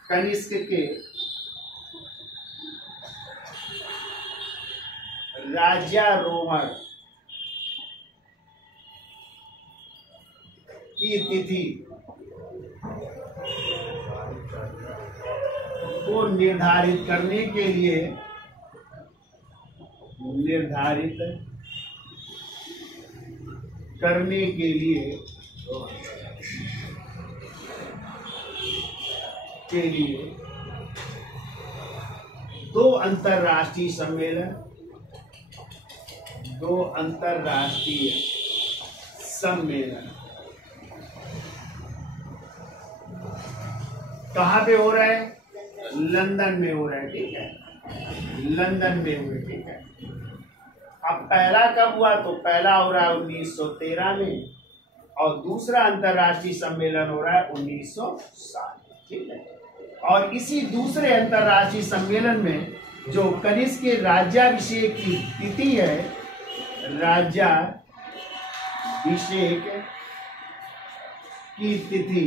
कनिष्क के राज्यारोहण की तिथि को निर्धारित करने के लिए दो अंतरराष्ट्रीय सम्मेलन कहाँ पे हो रहा है? लंदन में हो रहा है। ठीक है, लंदन में हुए। ठीक है, अब पहला कब हुआ? तो पहला हो रहा है 1913 में और दूसरा अंतरराष्ट्रीय सम्मेलन हो रहा है 1960। ठीक है, और इसी दूसरे अंतरराष्ट्रीय सम्मेलन में जो कनिष्क के राज्याभिषेक की तिथि है, राज्याभिषेक की तिथि,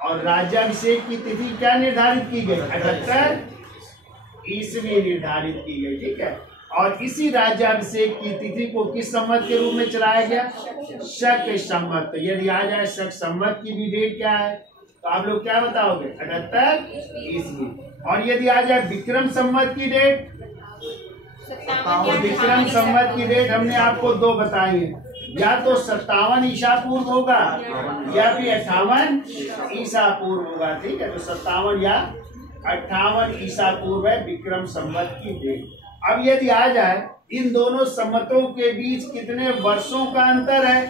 और राज्याभिषेक की तिथि क्या निर्धारित की गई? 78 ईस्वी निर्धारित की गई। ठीक है, और इसी राज्याभिषेक की तिथि को किस संवत के रूप में चलाया गया? शक संवत। यदि आ जाए शक संवत की भी डेट क्या है तो आप लोग क्या बताओगे? 78 ईस्वी। और यदि आ जाए विक्रम संवत की डेट, तो विक्रम संवत की डेट हमने आपको दो बताई है, या तो 57 ईसा पूर्व होगा या फिर 58 ईसा पूर्व होगा। ठीक है, तो 57 या 58 ईसा पूर्व है विक्रम संवत की डेट। अब यदि आ जाए इन दोनों संवतों के बीच कितने वर्षों का अंतर है,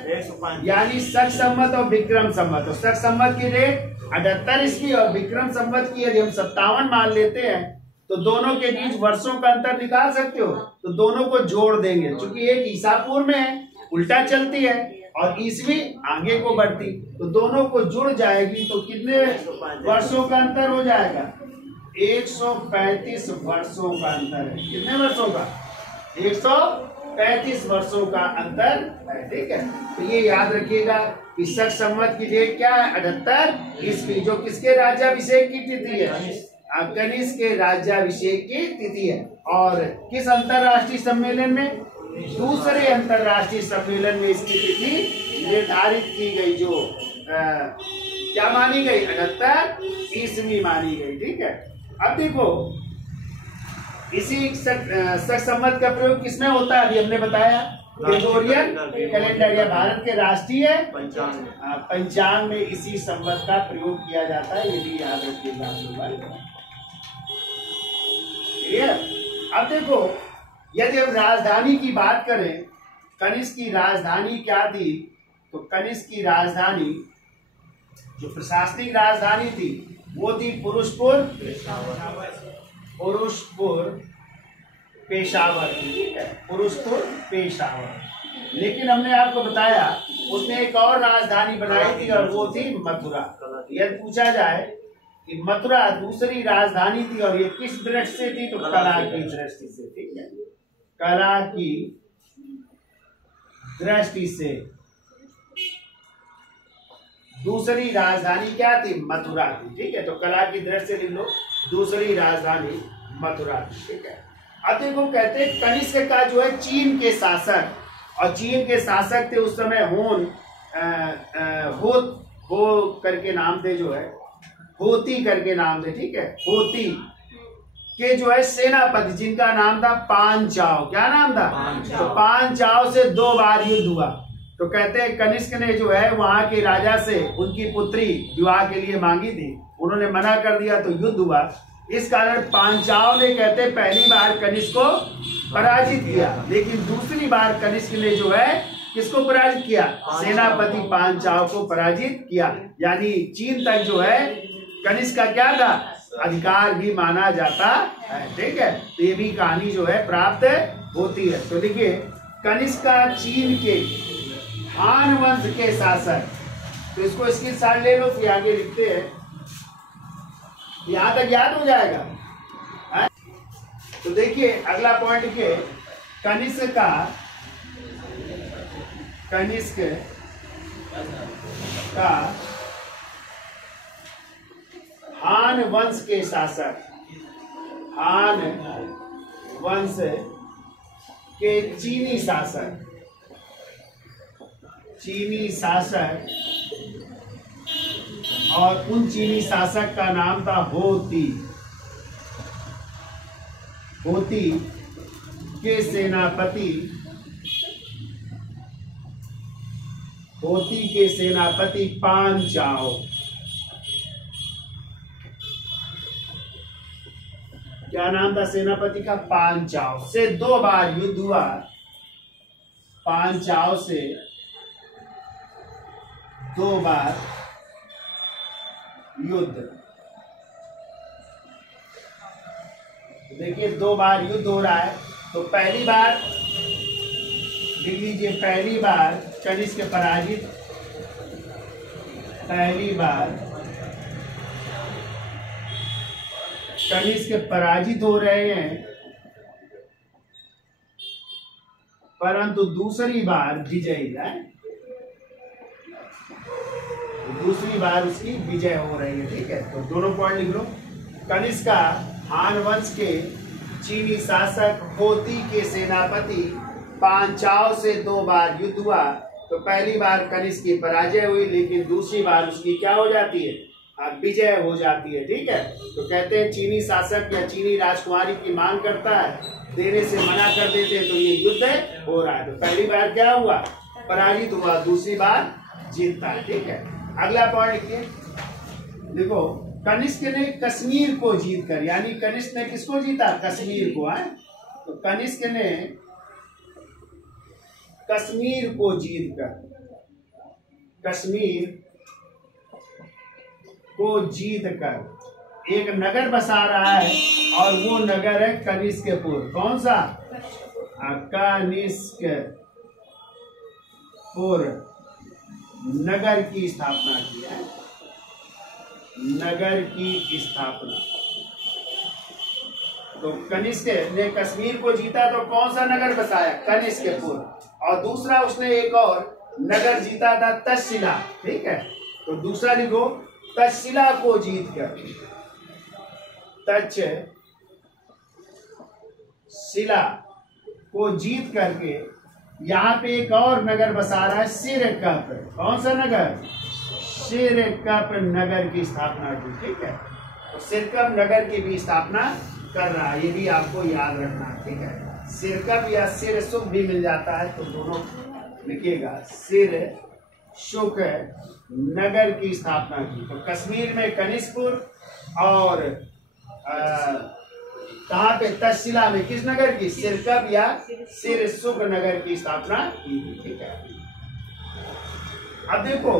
यानी शक संवत और विक्रम संवत। तो शक संवत की डेट 78 ईस्वी और विक्रम संवत की यदि हम 57 मान लेते हैं तो दोनों के बीच वर्षों का अंतर निकाल सकते हो, तो दोनों को जोड़ देंगे। क्योंकि एक ईसा पूर्व में है, उल्टा चलती है, और ईस्वी आगे को बढ़ती, तो दोनों को जुड़ जाएगी तो कितने वर्षों का अंतर हो जाएगा? 135 वर्षों का अंतर है। कितने वर्षों का? 135 वर्षों का अंतर है। ठीक है, तो ये याद रखिएगा कि शक संवत की डेट क्या है? 78 ईस्वी, जो किसके राज्याभिषेक की तिथि है? कनिष्क के राज्याभिषेक की तिथि है। और किस अंतरराष्ट्रीय सम्मेलन में? दूसरे अंतरराष्ट्रीय सम्मेलन में इसकी तिथि निर्धारित की गई, जो क्या मानी गई? 78 ईस्वी मानी गई। ठीक है, अब देखो इसी शक संवत का प्रयोग किसमें होता है? अभी हमने बताया ग्रेगोरियन कैलेंडर या भारत के राष्ट्रीय पंचांग में इसी संवत का प्रयोग किया जाता है। ये भी याद रखिएगा। अब देखो यदि हम राजधानी की बात करें, कनिष्क की राजधानी क्या थी? तो कनिष्क की राजधानी, जो प्रशासनिक राजधानी थी, वो थी पुरुषपुर पेशावर। ठीक है, पुरुषपुर पेशावर। लेकिन हमने आपको बताया उसने एक और राजधानी बनाई थी और वो थी मथुरा। यदि पूछा जाए कि मथुरा दूसरी राजधानी थी और ये किस दृष्टि से थी, तो कला की दृष्टि से। ठीक है, कला की दृष्टि से दूसरी राजधानी क्या थी? मथुरा थी। ठीक है, तो कला की दृष्टि से लिख लो, दूसरी राजधानी मथुरा थी। ठीक है, अब देखो कहते हैं कनिष्क का जो है चीन के शासक, और चीन के शासक थे उस समय हो करके नाम थे, जो है होती करके नाम थे। ठीक है, होती के जो है सेनापति, जिनका नाम था पांचाओ। क्या नाम था? तो पांचाओ से 2 बार युद्ध हुआ। तो कहते हैं कनिष्क ने जो है वहां के राजा से उनकी पुत्री विवाह के लिए मांगी थी, उन्होंने मना कर दिया तो युद्ध हुआ। इस कारण पांचाओ ने कहते पहली बार कनिष्क को पराजित किया, लेकिन दूसरी बार कनिष्क ने जो है किसको पराजित किया? सेनापति पांचाओ को पराजित किया। यानी चीन तक जो है कनिष्क का क्या था? अधिकार भी माना जाता है। ठीक है, तो ये भी कहानी जो है प्राप्त होती है। तो देखिए कनिष्क का चीन के हान वंश के शासक, तो इसको इसके साथ ले लो, फिर आगे लिखते हैं, यहां तक याद हो जाएगा है? तो देखिए अगला पॉइंट लिखे, कनिष्क का हान वंश के शासक, हान वंश के चीनी शासक और उन चीनी शासक का नाम था होती के सेनापति पांचाओ। क्या नाम था सेनापति का? पांचाओ। से 2 बार युद्ध हुआ, पांचाओ से 2 बार युद्ध। देखिए 2 बार युद्ध हो रहा है। तो पहली बार लिख लीजिए, पहली बार कनिष्क पराजित, पहली बार कनिष्क पराजित हो रहे हैं, परंतु दूसरी बार विजयी है, दूसरी बार उसकी विजय हो रही है। ठीक है, तो दोनों पॉइंट लिख लो। कनिष्क का हान वंश के चीनी शासक होती के सेनापति पांचाल से 2 बार युद्ध हुआ। तो पहली बार कनिष्क की पराजय हुई, लेकिन दूसरी बार उसकी क्या हो जाती है, विजय हो जाती है। ठीक है, तो कहते हैं चीनी शासक या चीनी राजकुमारी की मांग करता है, देने से मना कर देते तो ये युद्ध हो रहा है। तो पहली बार क्या हुआ, पराजित हुआ, दूसरी बार जीतता है। ठीक है, अगला पॉइंट लिखिए, देखो कनिष्क ने कश्मीर को जीत कर, यानी कनिष्क ने किसको जीता, कश्मीर को है। तो कनिष्क ने कश्मीर को जीत कर, कश्मीर को जीत कर एक नगर बसा रहा है, और वो नगर है कनिष्कपुर। कौन सा, कनिष्कपुर नगर की स्थापना की है, नगर की स्थापना। तो कनिष्क ने कश्मीर को जीता तो कौन सा नगर बसाया, कनिष्कपुर। और दूसरा उसने एक और नगर जीता था, तक्षशिला। ठीक है, तो दूसरा लिखो, तक्षशिला को जीत कर, तक्षशिला को जीत करके यहाँ पे एक और नगर बसा रहा है, सिरकप। कौन सा नगर, सिरकप नगर की स्थापना की। ठीक है, तो सिरकप नगर की भी स्थापना कर रहा है, ये भी आपको याद रखना। ठीक है, सिरकप या सिरसुख भी मिल जाता है, तो दोनों लिखिएगा, सिरसुख नगर की स्थापना की। तो कश्मीर में कनिष्कपुर और कहाँ पे, तक्षशिला में किस नगर की, सिरकप या सिरसुख नगर की स्थापना की। ठीक है, अब देखो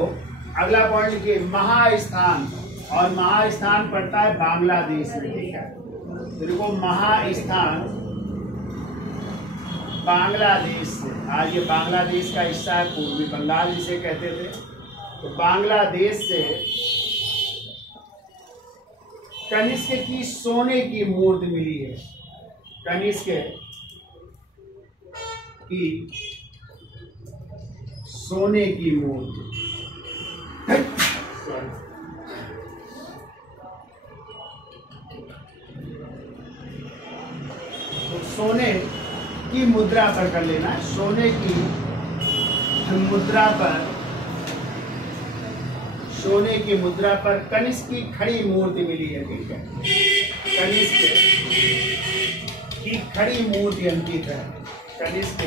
अगला पॉइंट लिखिए, महास्थान। और महास्थान पड़ता है बांग्लादेश में। ठीक है, तो देखो महास्थान बांग्लादेश से, आज ये बांग्लादेश का हिस्सा है, पूर्वी बंगाल जिसे कहते थे। तो बांग्लादेश से कनिष्क की सोने की मूर्ति मिली है, कनिष्क की सोने की मूर्ति। तो सोने की मुद्रा पर कर लेना, सोने की मुद्रा पर, सोने की मुद्रा पर कनिष्क की खड़ी मूर्ति मिली है। ठीक है, कनिष्क की खड़ी मूर्ति अंकित है, कनिष्क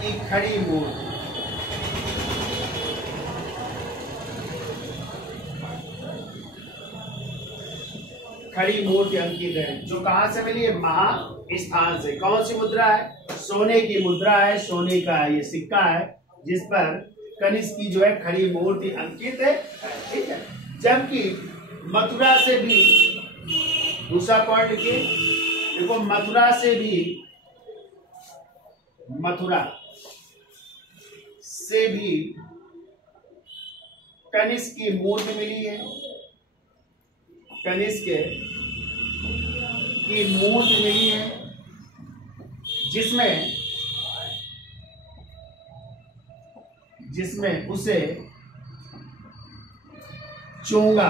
की खड़ी मूर्ति। खड़ी मूर्ति अंकित है, जो कहां से मिली है, महास्थान से। कौन सी मुद्रा है, सोने की मुद्रा है, सोने का ये सिक्का है, जिस पर कनिष्क की जो है खड़ी मूर्ति अंकित है। ठीक है, जबकि मथुरा से भी, दूसरा पॉइंट लिखिए, देखो मथुरा से भी, मथुरा से भी कनिष्क की मूर्ति मिली है, कनिष्क की मूर्ति मिली है, जिसमें उसे चोंगा,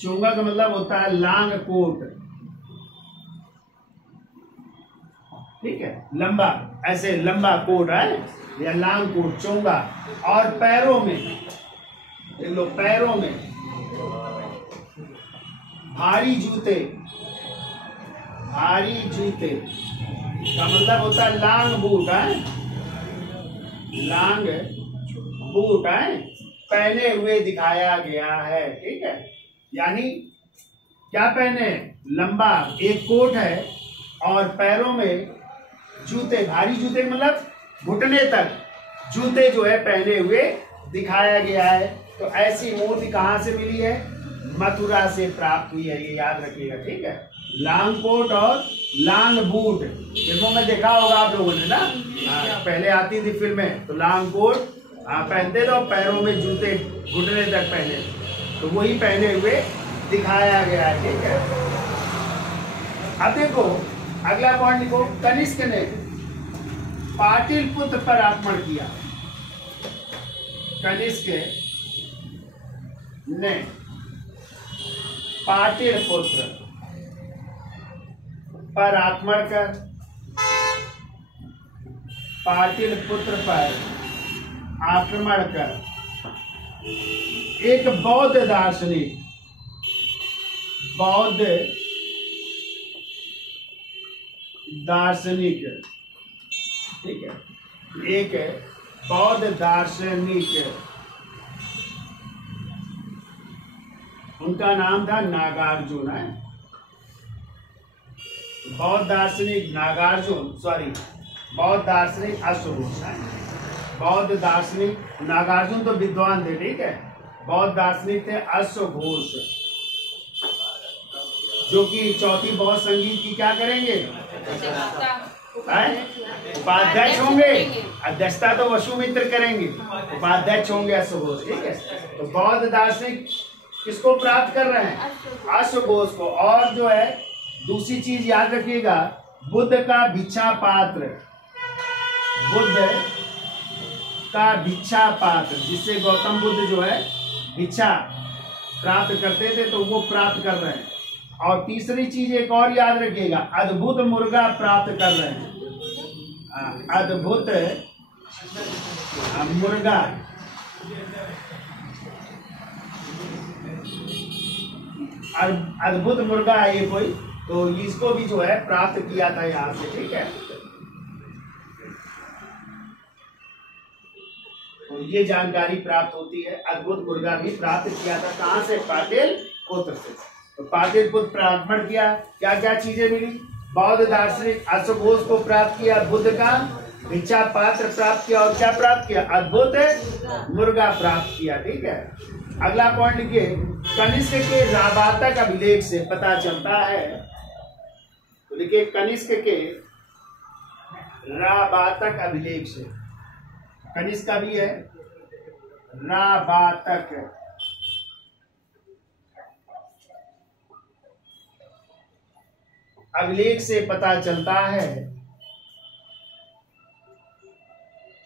चोंगा का मतलब होता है लांग कोट। ठीक है, लंबा, ऐसे लंबा कोट है या लांग कोट, चोंगा। और पैरों में देख लो, पैरों में भारी जूते, भारी जूते का मतलब होता है लांग बूट है, लांग बूट है, पहने हुए दिखाया गया है। ठीक है, यानी क्या पहने, लंबा एक कोट है और पैरों में जूते, भारी जूते मतलब घुटने तक जूते जो है पहने हुए दिखाया गया है। तो ऐसी मूर्ति कहाँ से मिली है, मथुरा से प्राप्त हुई है, ये याद रखिएगा। ठीक है, लांग कोट और लांग बूट फिल्मों में देखा होगा आप लोगों ने ना, पहले आती थी फिल्में, तो लांग कोट हाँ पहनते तो पैरों में जूते घुटने तक पहने, तो वही पहने हुए दिखाया गया है। ठीक है, अब देखो अगला पॉइंट लिखो, कनिष्क ने पाटिलपुत्र पर आक्रमण किया। कनिष्क ने पाटिलपुत्र पर आक्रमण कर, पाटिलपुत्र पर आक्रमण कर एक बौद्ध दार्शनिक, बौद्ध दार्शनिक, ठीक है, एक बौद्ध दार्शनिक, उनका नाम था नागार्जुन है। बौद्ध दार्शनिक नागार्जुन, सॉरी बौद्ध दार्शनिक अश्वघोष है। बौद्ध दार्शनिक नागार्जुन तो विद्वान थे, ठीक है, बौद्ध दार्शनिक थे अश्वघोष, जो कि चौथी बौद्ध संगीत की क्या करेंगे, उपाध्यक्ष होंगे। अध्यक्षता तो वसुमित्र करेंगे, उपाध्यक्ष होंगे अश्वघोष। ठीक है, तो बौद्ध दार्शनिक किसको प्राप्त कर रहे हैं, अश्वघोष को। और जो है दूसरी चीज याद रखिएगा, बुद्ध का भिक्षा पात्र, बुद्ध का भिक्षा पात्र, जिससे गौतम बुद्ध जो है भिक्षा प्राप्त करते थे, तो वो प्राप्त कर रहे हैं। और तीसरी चीज एक और याद रखिएगा, अद्भुत मुर्गा प्राप्त कर रहे हैं, अद्भुत मुर्गा, अद्भुत मुर्गा है ये कोई, तो इसको भी जो है प्राप्त किया था यहाँ से। ठीक है, तो ये जानकारी प्राप्त होती है, अद्भुत मुर्गा भी प्राप्त किया था, कहाँ से, पाटिलपुत्र से। तो पाटिलपुत्र पर आक्रमण किया, क्या क्या चीजें मिली, बौद्ध दार्शनिक अश्वघोष को प्राप्त किया, बुद्ध का भिक्षा पात्र प्राप्त किया, और क्या प्राप्त किया, अद्भुत मुर्गा प्राप्त किया। ठीक है, अगला पॉइंट लिखिए, कनिष्क के राबातक अभिलेख से पता चलता है, तो लिखिए कनिष्क के राबातक अभिलेख से, कनिष्क का भी है राबातक अभिलेख से पता चलता है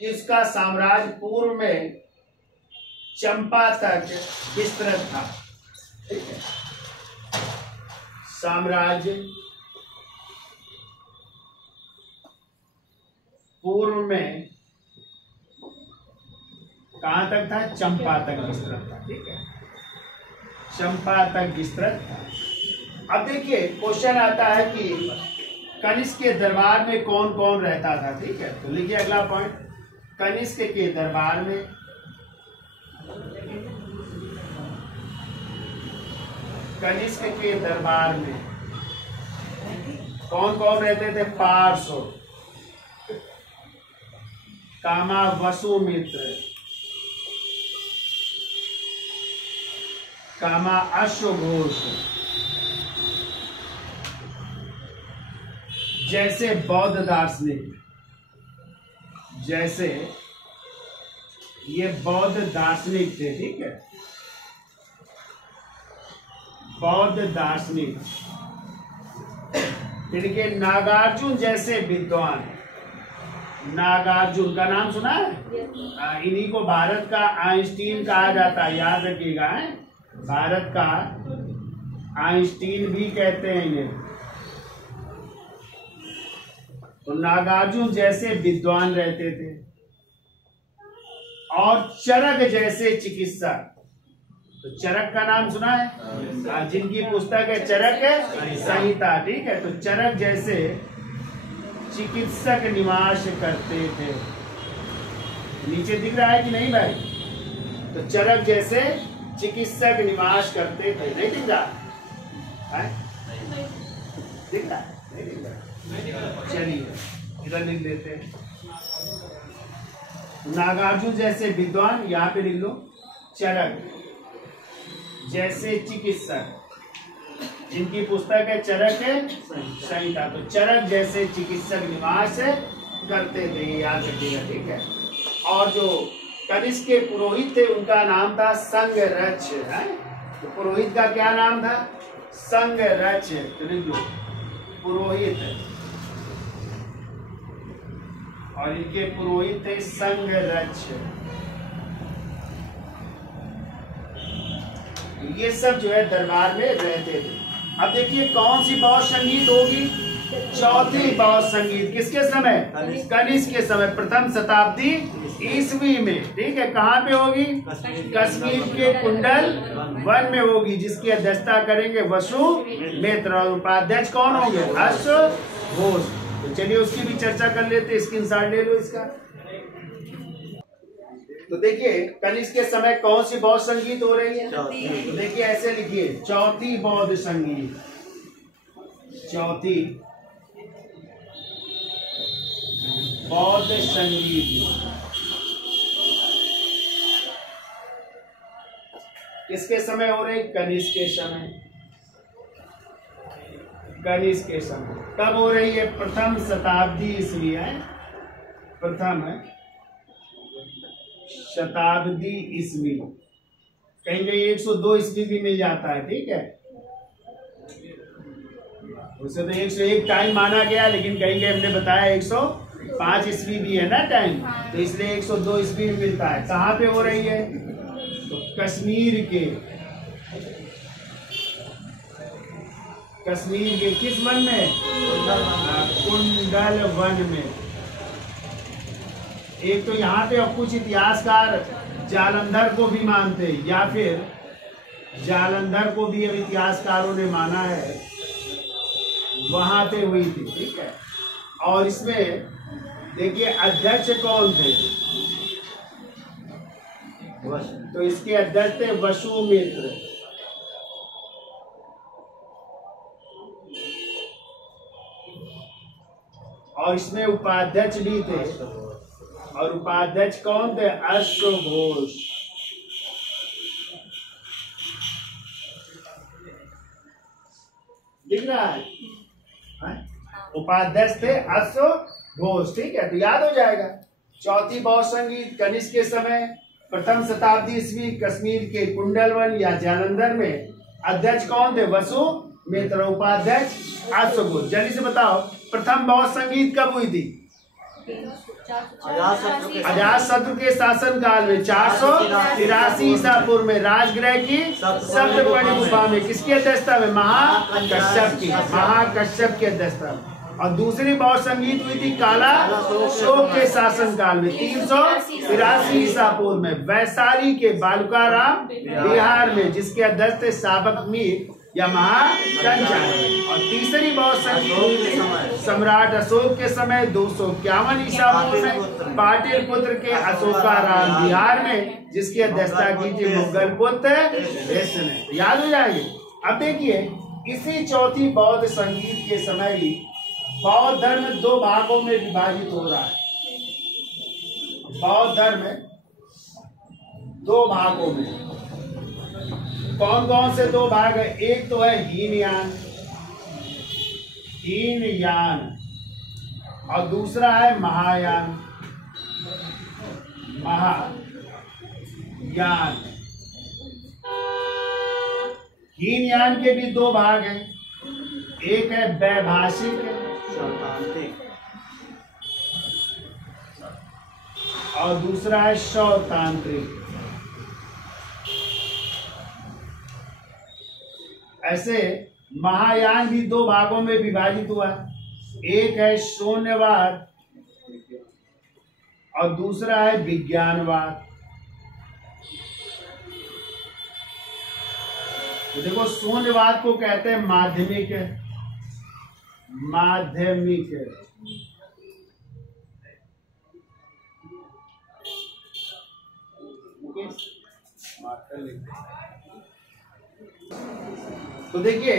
कि उसका साम्राज्य पूर्व में चंपा तक विस्तृत था। ठीक है, साम्राज्य पूर्व में कहां तक था, चंपा तक विस्तृत था। ठीक है, चंपा तक विस्तृत था। अब देखिए क्वेश्चन आता है कि कनिष्क के दरबार में कौन कौन रहता था। ठीक है, तो लिखिए अगला पॉइंट, कनिष्क के दरबार में कनिष्क के दरबार में कौन कौन रहते थे, पार्श्व, कामा वसुमित्र, कामा अश्वघोष जैसे बौद्ध दार्शनिक, जैसे ये बौद्ध दार्शनिक थे। ठीक है, बौद्ध दार्शनिक, फिर के नागार्जुन जैसे विद्वान, नागार्जुन का नाम सुना है, इन्हीं को भारत का आइंस्टीन कहा जाता है, याद रखिएगा, भारत का आइंस्टीन भी कहते हैं इन्हें। तो नागार्जुन जैसे विद्वान रहते थे, और चरक जैसे चिकित्सक, तो चरक का नाम सुना है, जिनकी पुस्तक है चरक संहिता। ठीक है, तो चरक जैसे चिकित्सक निवास करते थे। नीचे दिख रहा है कि नहीं भाई, तो चरक जैसे चिकित्सक निवास करते थे, नहीं दिख रहा है, दिख रहा है, नहीं दिख रहा, चलिए इधर लिख लेते हैं, नागार्जुन जैसे विद्वान, यहाँ पे लिख लो, चरक जैसे चिकित्सक, जिनकी पुस्तक है चरक संहिता, तो चरक जैसे चिकित्सक निवास करते थे, याद रखिएगा। ठीक है, और जो कनिष्क के पुरोहित थे, उनका नाम था संगरक्ष। तो पुरोहित का क्या नाम था? संगरक्ष। पुरोहित, और इनके पुरोहित थे संगरक्ष। ये सब जो है दरबार में रहते थे। अब देखिए कौन सी बौद्ध संगीत होगी? चौथी बौद्ध संगीत। किसके समय? कनिष्क के समय, प्रथम शताब्दी ईस्वी में। ठीक है, कहाँ पे होगी? कश्मीर के कुंडल वन में होगी, जिसकी अध्यक्षता करेंगे वसु मित्र, और उपाध्यक्ष कौन होंगे? अश्व घोष। तो चलिए उसकी भी चर्चा कर लेते, स्क्रीनशॉट ले लो इसका। तो देखिए कनिष्क के समय कौन सी बौद्ध संगीत हो रही है? तो देखिए ऐसे लिखिए, चौथी बौद्ध संगीत। चौथी बौद्ध संगीत किसके समय हो रही? कनिष्क के समय। कनिष्क के समय कब हो रही है? प्रथम शताब्दी ईस्वी है, प्रथम है शताब्दी ईस्वी। कहीं कहीं 102 ईस्वी भी मिल जाता है। ठीक है, उसे तो 101 टाइम माना गया, लेकिन कहीं कहीं हमने बताया 105 ईस्वी भी है ना टाइम, तो इसलिए 102 ईस्वी में मिलता है। कहाँ पे हो रही है? तो कश्मीर के किस वन में? कुंडल वन में। एक तो यहाँ पे अब कुछ इतिहासकार जालंधर को भी मानते, या फिर जालंधर को भी अब इतिहासकारों ने माना है, वहां पे हुई थी। ठीक है, और इसमें देखिए अध्यक्ष कौन थे? तो इसके अध्यक्ष थे वसु मित्र। और इसमें उपाध्यक्ष भी थे, और उपाध्यक्ष कौन थे? अश्व घोष। दिख रहा है? उपाध्यक्ष थे अश्व घोष। ठीक है, तो याद हो जाएगा। चौथी बौद्ध संगीत कनिष्क के समय, प्रथम शताब्दी ईस्वी, कश्मीर के कुंडलवन या जालंधर में। अध्यक्ष कौन थे? वसु मित्र। उपाध्यक्ष अश्व घोष। जल्दी से बताओ, प्रथम बौद्ध संगीत कब हुई थी? अजातशत्रु के शासन काल में 483 ईसा पूर्व में, राजगृह की सप्तपर्णी गुफा में। किसकी अध्यक्षता में? महाकश्यप की। महाकश्यप की अध्यक्षता में। और दूसरी बौद्ध संगीत हुई थी काला अशोक के शासन काल में 383 ईसा पूर्व में, वैशाली के बालुकाराम बिहार में, जिसके अध्यक्ष थे साबक मीर या महाकंचन। और तीसरी बौद्ध संगीत हुई थी सम्राट अशोक के समय 251 ईसा पूर्व में, पाटिल पुत्र के अशोकाराम बिहार में, जिसकी अध्यक्षता की थी मुगल पुत्र ने। याद हो जाएगी। अब देखिए इसी चौथी बौद्ध संगीत के समय ही बौद्ध धर्म 2 भागों में विभाजित हो रहा है। बौद्ध धर्म 2 भागों में। कौन कौन से 2 भाग है? एक तो है हीनयान, और दूसरा है महायान। हीनयान के भी 2 भाग हैं। एक है वैभाषिक और दूसरा है शौतांत्रिक। ऐसे महायान भी 2 भागों में विभाजित हुआ। एक है शून्यवाद और दूसरा है विज्ञानवाद। तो देखो शून्यवाद को कहते हैं माध्यमिक। तो देखिए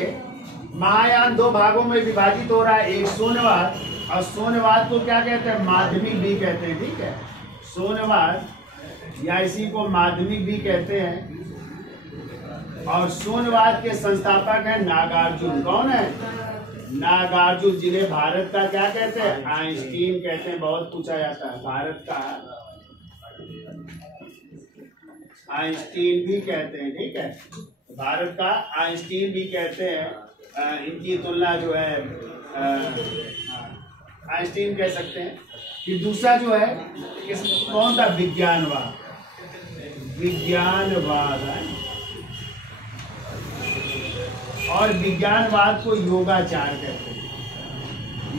महायान 2 भागों में विभाजित हो रहा है। एक शून्यवाद, और शून्यवाद को क्या कहते हैं? माध्यमिक भी कहते हैं। ठीक है, शून्यवाद या इसी को माध्यमिक भी कहते हैं। और शून्यवाद के संस्थापक हैं नागार्जुन। कौन है? नागार्जुन, जिन्हें भारत का क्या कहते हैं? आइंस्टीन कहते हैं। बहुत पूछा जाता है भारत का आइंस्टीन भी कहते हैं, ठीक है। भारत का आइंस्टीन भी कहते हैं, इनकी तुलना जो है आइंस्टीन कह सकते हैं। फिर दूसरा जो है कौन था, विज्ञानवाद। विज्ञानवाद है, और विज्ञानवाद को योगाचार कहते हैं,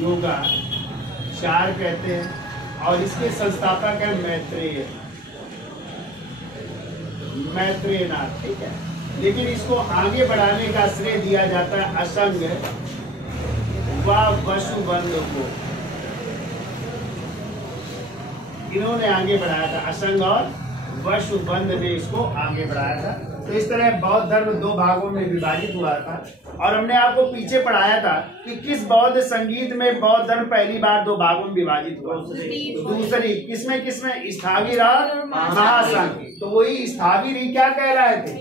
योगाचार कहते हैं। और इसके संस्थापक है मैत्रेयनाथ, ठीक है। लेकिन इसको आगे बढ़ाने का श्रेय दिया जाता है असंग व वसुबंध को। इन्होंने आगे बढ़ाया था, असंग और वसुबंध ने इसको आगे बढ़ाया था। तो इस तरह बौद्ध धर्म दो भागों में विभाजित हुआ था। और हमने आपको पीछे पढ़ाया था कि किस बौद्ध संगीत में बौद्ध धर्म पहली बार दो भागों में विभाजित हुआ। दूसरी किसमें स्थाविर और महासंघ। तो वही स्थाविर ही क्या कह रहे थे,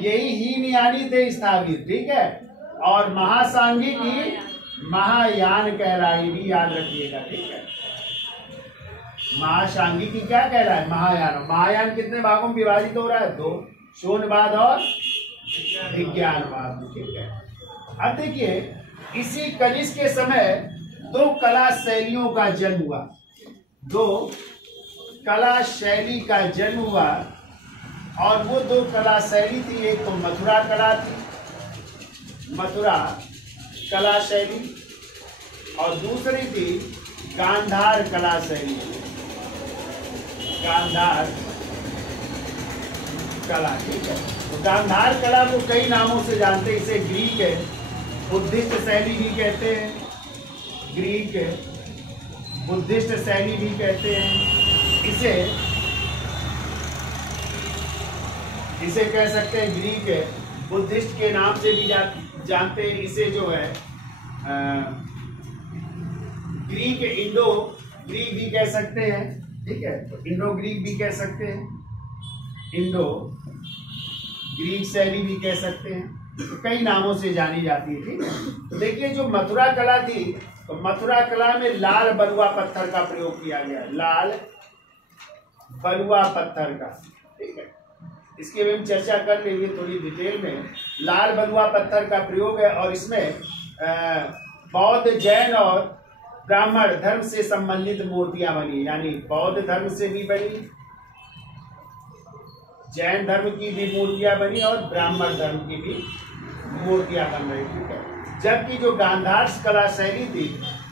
यही हीनयानी थे स्थाविर, ठीक है। और महासांघिक ही महायान कह रहा है, ये भी याद रखिएगा, ठीक है। महासांघिक ही क्या कह रहा है, महायान। महायान कितने भागों में विभाजित हो रहा है, दो, शून्यवाद और विज्ञानवाद, ठीक है। अब देखिए इसी कनिष्क के समय दो कला शैलियों का जन्म हुआ, दो कला शैली का जन्म हुआ। और वो दो कला शैली थी, एक तो मथुरा कला थी, मथुरा कला शैली, और दूसरी थी गांधार कला शैली, गांधार कला, ठीक है। तो गांधार कला को कई नामों से जानते हैं। इसे ग्रीक है, बुद्धिस्ट शैली भी कहते हैं, ग्रीक है, बुद्धिस्ट शैली भी कहते हैं। इसे कह सकते हैं ग्रीक है, बुद्धिस्ट के नाम से भी जानते हैं। इसे जो है ग्रीक, इंडो ग्रीक भी कह सकते हैं, ठीक है। तो इंडो ग्रीक भी कह सकते हैं, इंडो ग्रीक शैली भी कह सकते हैं। तो कई नामों से जानी जाती है, ठीक है। तो देखिए जो मथुरा कला थी, तो मथुरा कला में लाल बलुआ पत्थर का प्रयोग किया गया, लाल बलुआ पत्थर का, ठीक है। इसकी भी हम चर्चा कर लेंगे थोड़ी डिटेल में। लाल बलुआ पत्थर का प्रयोग है, और इसमें बौद्ध, जैन और ब्राह्मण धर्म से संबंधित मूर्तियां बनी, यानी बौद्ध धर्म से भी बनी, जैन धर्म की भी मूर्तियां बनी, और ब्राह्मण धर्म की भी मूर्तियां बन रही, ठीक है। जबकि जो गांधार कला शैली थी,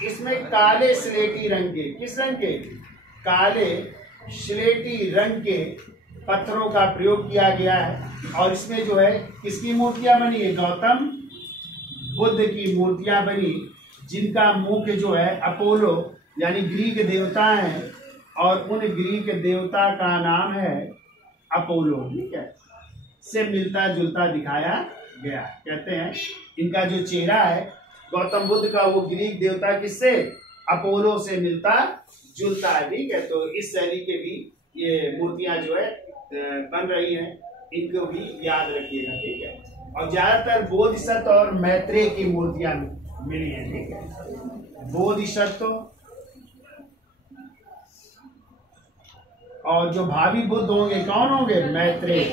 इसमें काले स्लेटी रंग के, किस रंग के, काले स्लेटी रंग के पत्थरों का प्रयोग किया गया है। और इसमें जो है किसकी मूर्तियां बनी है, गौतम बुद्ध की मूर्तियां बनी, जिनका मुख्य जो है अपोलो यानी ग्रीक देवता है, और उन ग्रीक देवता का नाम है अपोलो, ठीक है, से मिलता जुलता दिखाया गया। कहते हैं इनका जो चेहरा है गौतम बुद्ध का, वो ग्रीक देवता किससे, अपोलो से मिलता जुलता है, ठीक है। तो इस शैली के भी ये मूर्तियां जो है बन रही हैं, इनको भी याद रखिएगा, ठीक है। और ज्यादातर बोधिसत्व और मैत्रेय की मूर्तियां मिली हैं, ठीक है। बोधिसत्व और जो भावी बुद्ध होंगे कौन होंगे, मैत्रेय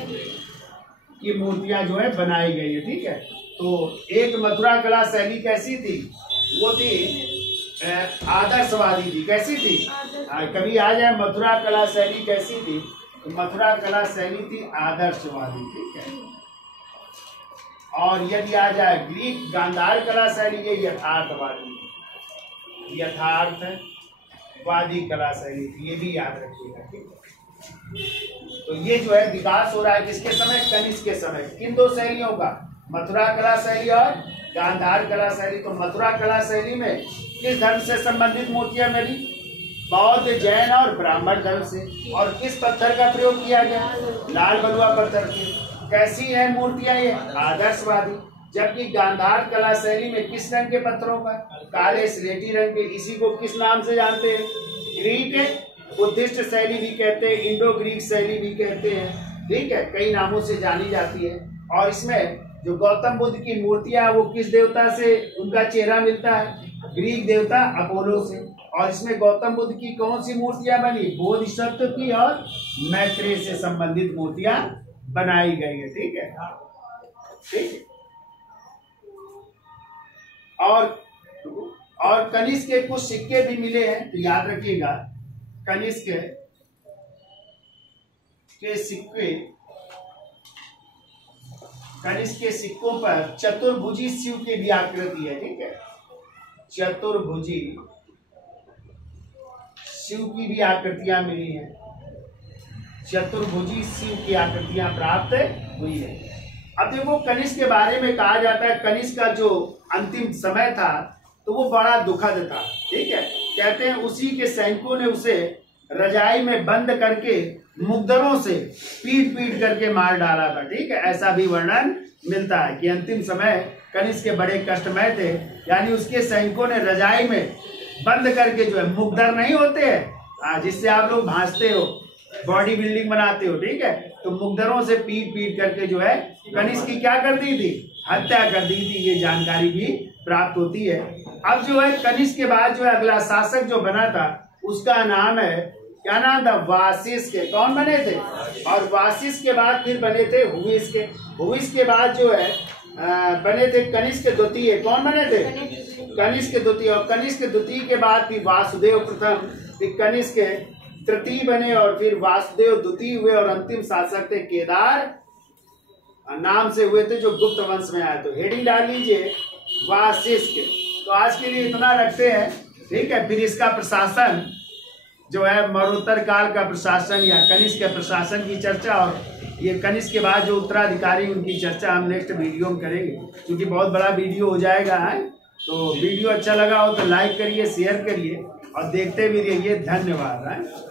की मूर्तियां जो है बनाई गई है, ठीक है। तो एक मथुरा कला शैली कैसी थी, वो थी आदर्शवादी थी। कैसी थी, कभी आ जाए मथुरा कला शैली कैसी थी, तो मथुरा कला शैली थी आदर्शवादी, ठीक है। और यदि आ जाए ग्रीक गांधार कला शैली, ये यथार्थवादी, यथार्थवादी कला शैली थी, ये भी याद रखिएगा, ठीक है। तो ये जो है विकास हो रहा है किसके समय, कनिष्क के समय। किन दो शैलियों का, मथुरा कला शैली और गांधार कला शैली। तो मथुरा कला शैली में किस धर्म से संबंधित मूर्तियां मिली, बौद्ध, जैन और ब्राह्मण धर्म से। और किस पत्थर का प्रयोग किया गया, लाल बलुआ पत्थर की। कैसी है मूर्तियां ये, आदर्शवादी। जबकि गांधार कला शैली में किस रंग के पत्थरों का, काले स्लेटी रंग के। इसी को किस नाम से जानते हैं, ग्रीक बुद्धिस्ट शैली भी कहते हैं, इंडो ग्रीक शैली भी कहते हैं, ठीक है। कई नामों से जानी जाती है। और इसमें जो गौतम बुद्ध की मूर्तियां, वो किस देवता से उनका चेहरा मिलता है, ग्रीक देवता अपोलो से। और इसमें गौतम बुद्ध की कौन सी मूर्तियां बनी? बोधिसत्व की और मैत्रेय से संबंधित मूर्तियां बनाई गई है। ठीक है, ठीक है। और कनिष्क के कुछ सिक्के भी मिले हैं, तो याद रखिएगा कनिष्क के सिक्कों पर चतुर्भुजी शिव की भी आकृति है। ठीक है, चतुर्भुजी शिव की भी आकृतियां मिली हैं, चतुर्भुजी शिव की आकृतियां प्राप्त हुई है। अब देखो कनिष्क के बारे में कहा जाता है, कनिष्क का जो अंतिम समय था तो वो बड़ा दुखद था। ठीक है, कहते हैं उसी के सैनिकों ने उसे रजाई में बंद करके मुग्धरों से पीट पीट करके मार डाला था। ठीक है, ऐसा भी वर्णन मिलता है कि अंतिम समय कनिष्क के बड़े कष्टमय थे, यानी उसके सैनिकों ने रजाई में बंद करके जो है, मुग्धर नहीं होते हैं जिससे आप लोग भांजते हो, बॉडी बिल्डिंग बनाते हो, ठीक है, तो मुग्धरों से पीट पीट करके जो है कनिष्क की क्या कर दी थी? हत्या कर दी थी। ये जानकारी भी प्राप्त होती है। अब जो है कनिष्क के बाद जो है अगला शासक जो बना था उसका नाम है, क्या नाम था? वासिष्ठ। कौन बने थे? और वासिष्ठ के बाद फिर बने थे हुइष्ठ। हुइष्ठ के बाद जो है बने थे कनिष्क द्वितीय। कौन बने थे? कनिष्क द्वितीय। और कनिष्क द्वितीय के बाद फिर वासुदेव प्रथम, फिर कनिष्क तृतीय बने और फिर वासुदेव द्वितीय हुए और अंतिम शासक थे केदार नाम से हुए थे, जो गुप्त वंश में आए। तो हेडिंग डाल लीजिए वासिष्ठ। तो आज के लिए इतना रखते हैं। ठीक है, फिर इसका प्रशासन जो है मरणोत्तर काल का प्रशासन या कनिष्क के प्रशासन की चर्चा, और ये कनिष्क के बाद जो उत्तराधिकारी उनकी चर्चा हम नेक्स्ट वीडियो में करेंगे, क्योंकि बहुत बड़ा वीडियो हो जाएगा है। तो वीडियो अच्छा लगा हो तो लाइक करिए, शेयर करिए और देखते भी रहिए। धन्यवाद है।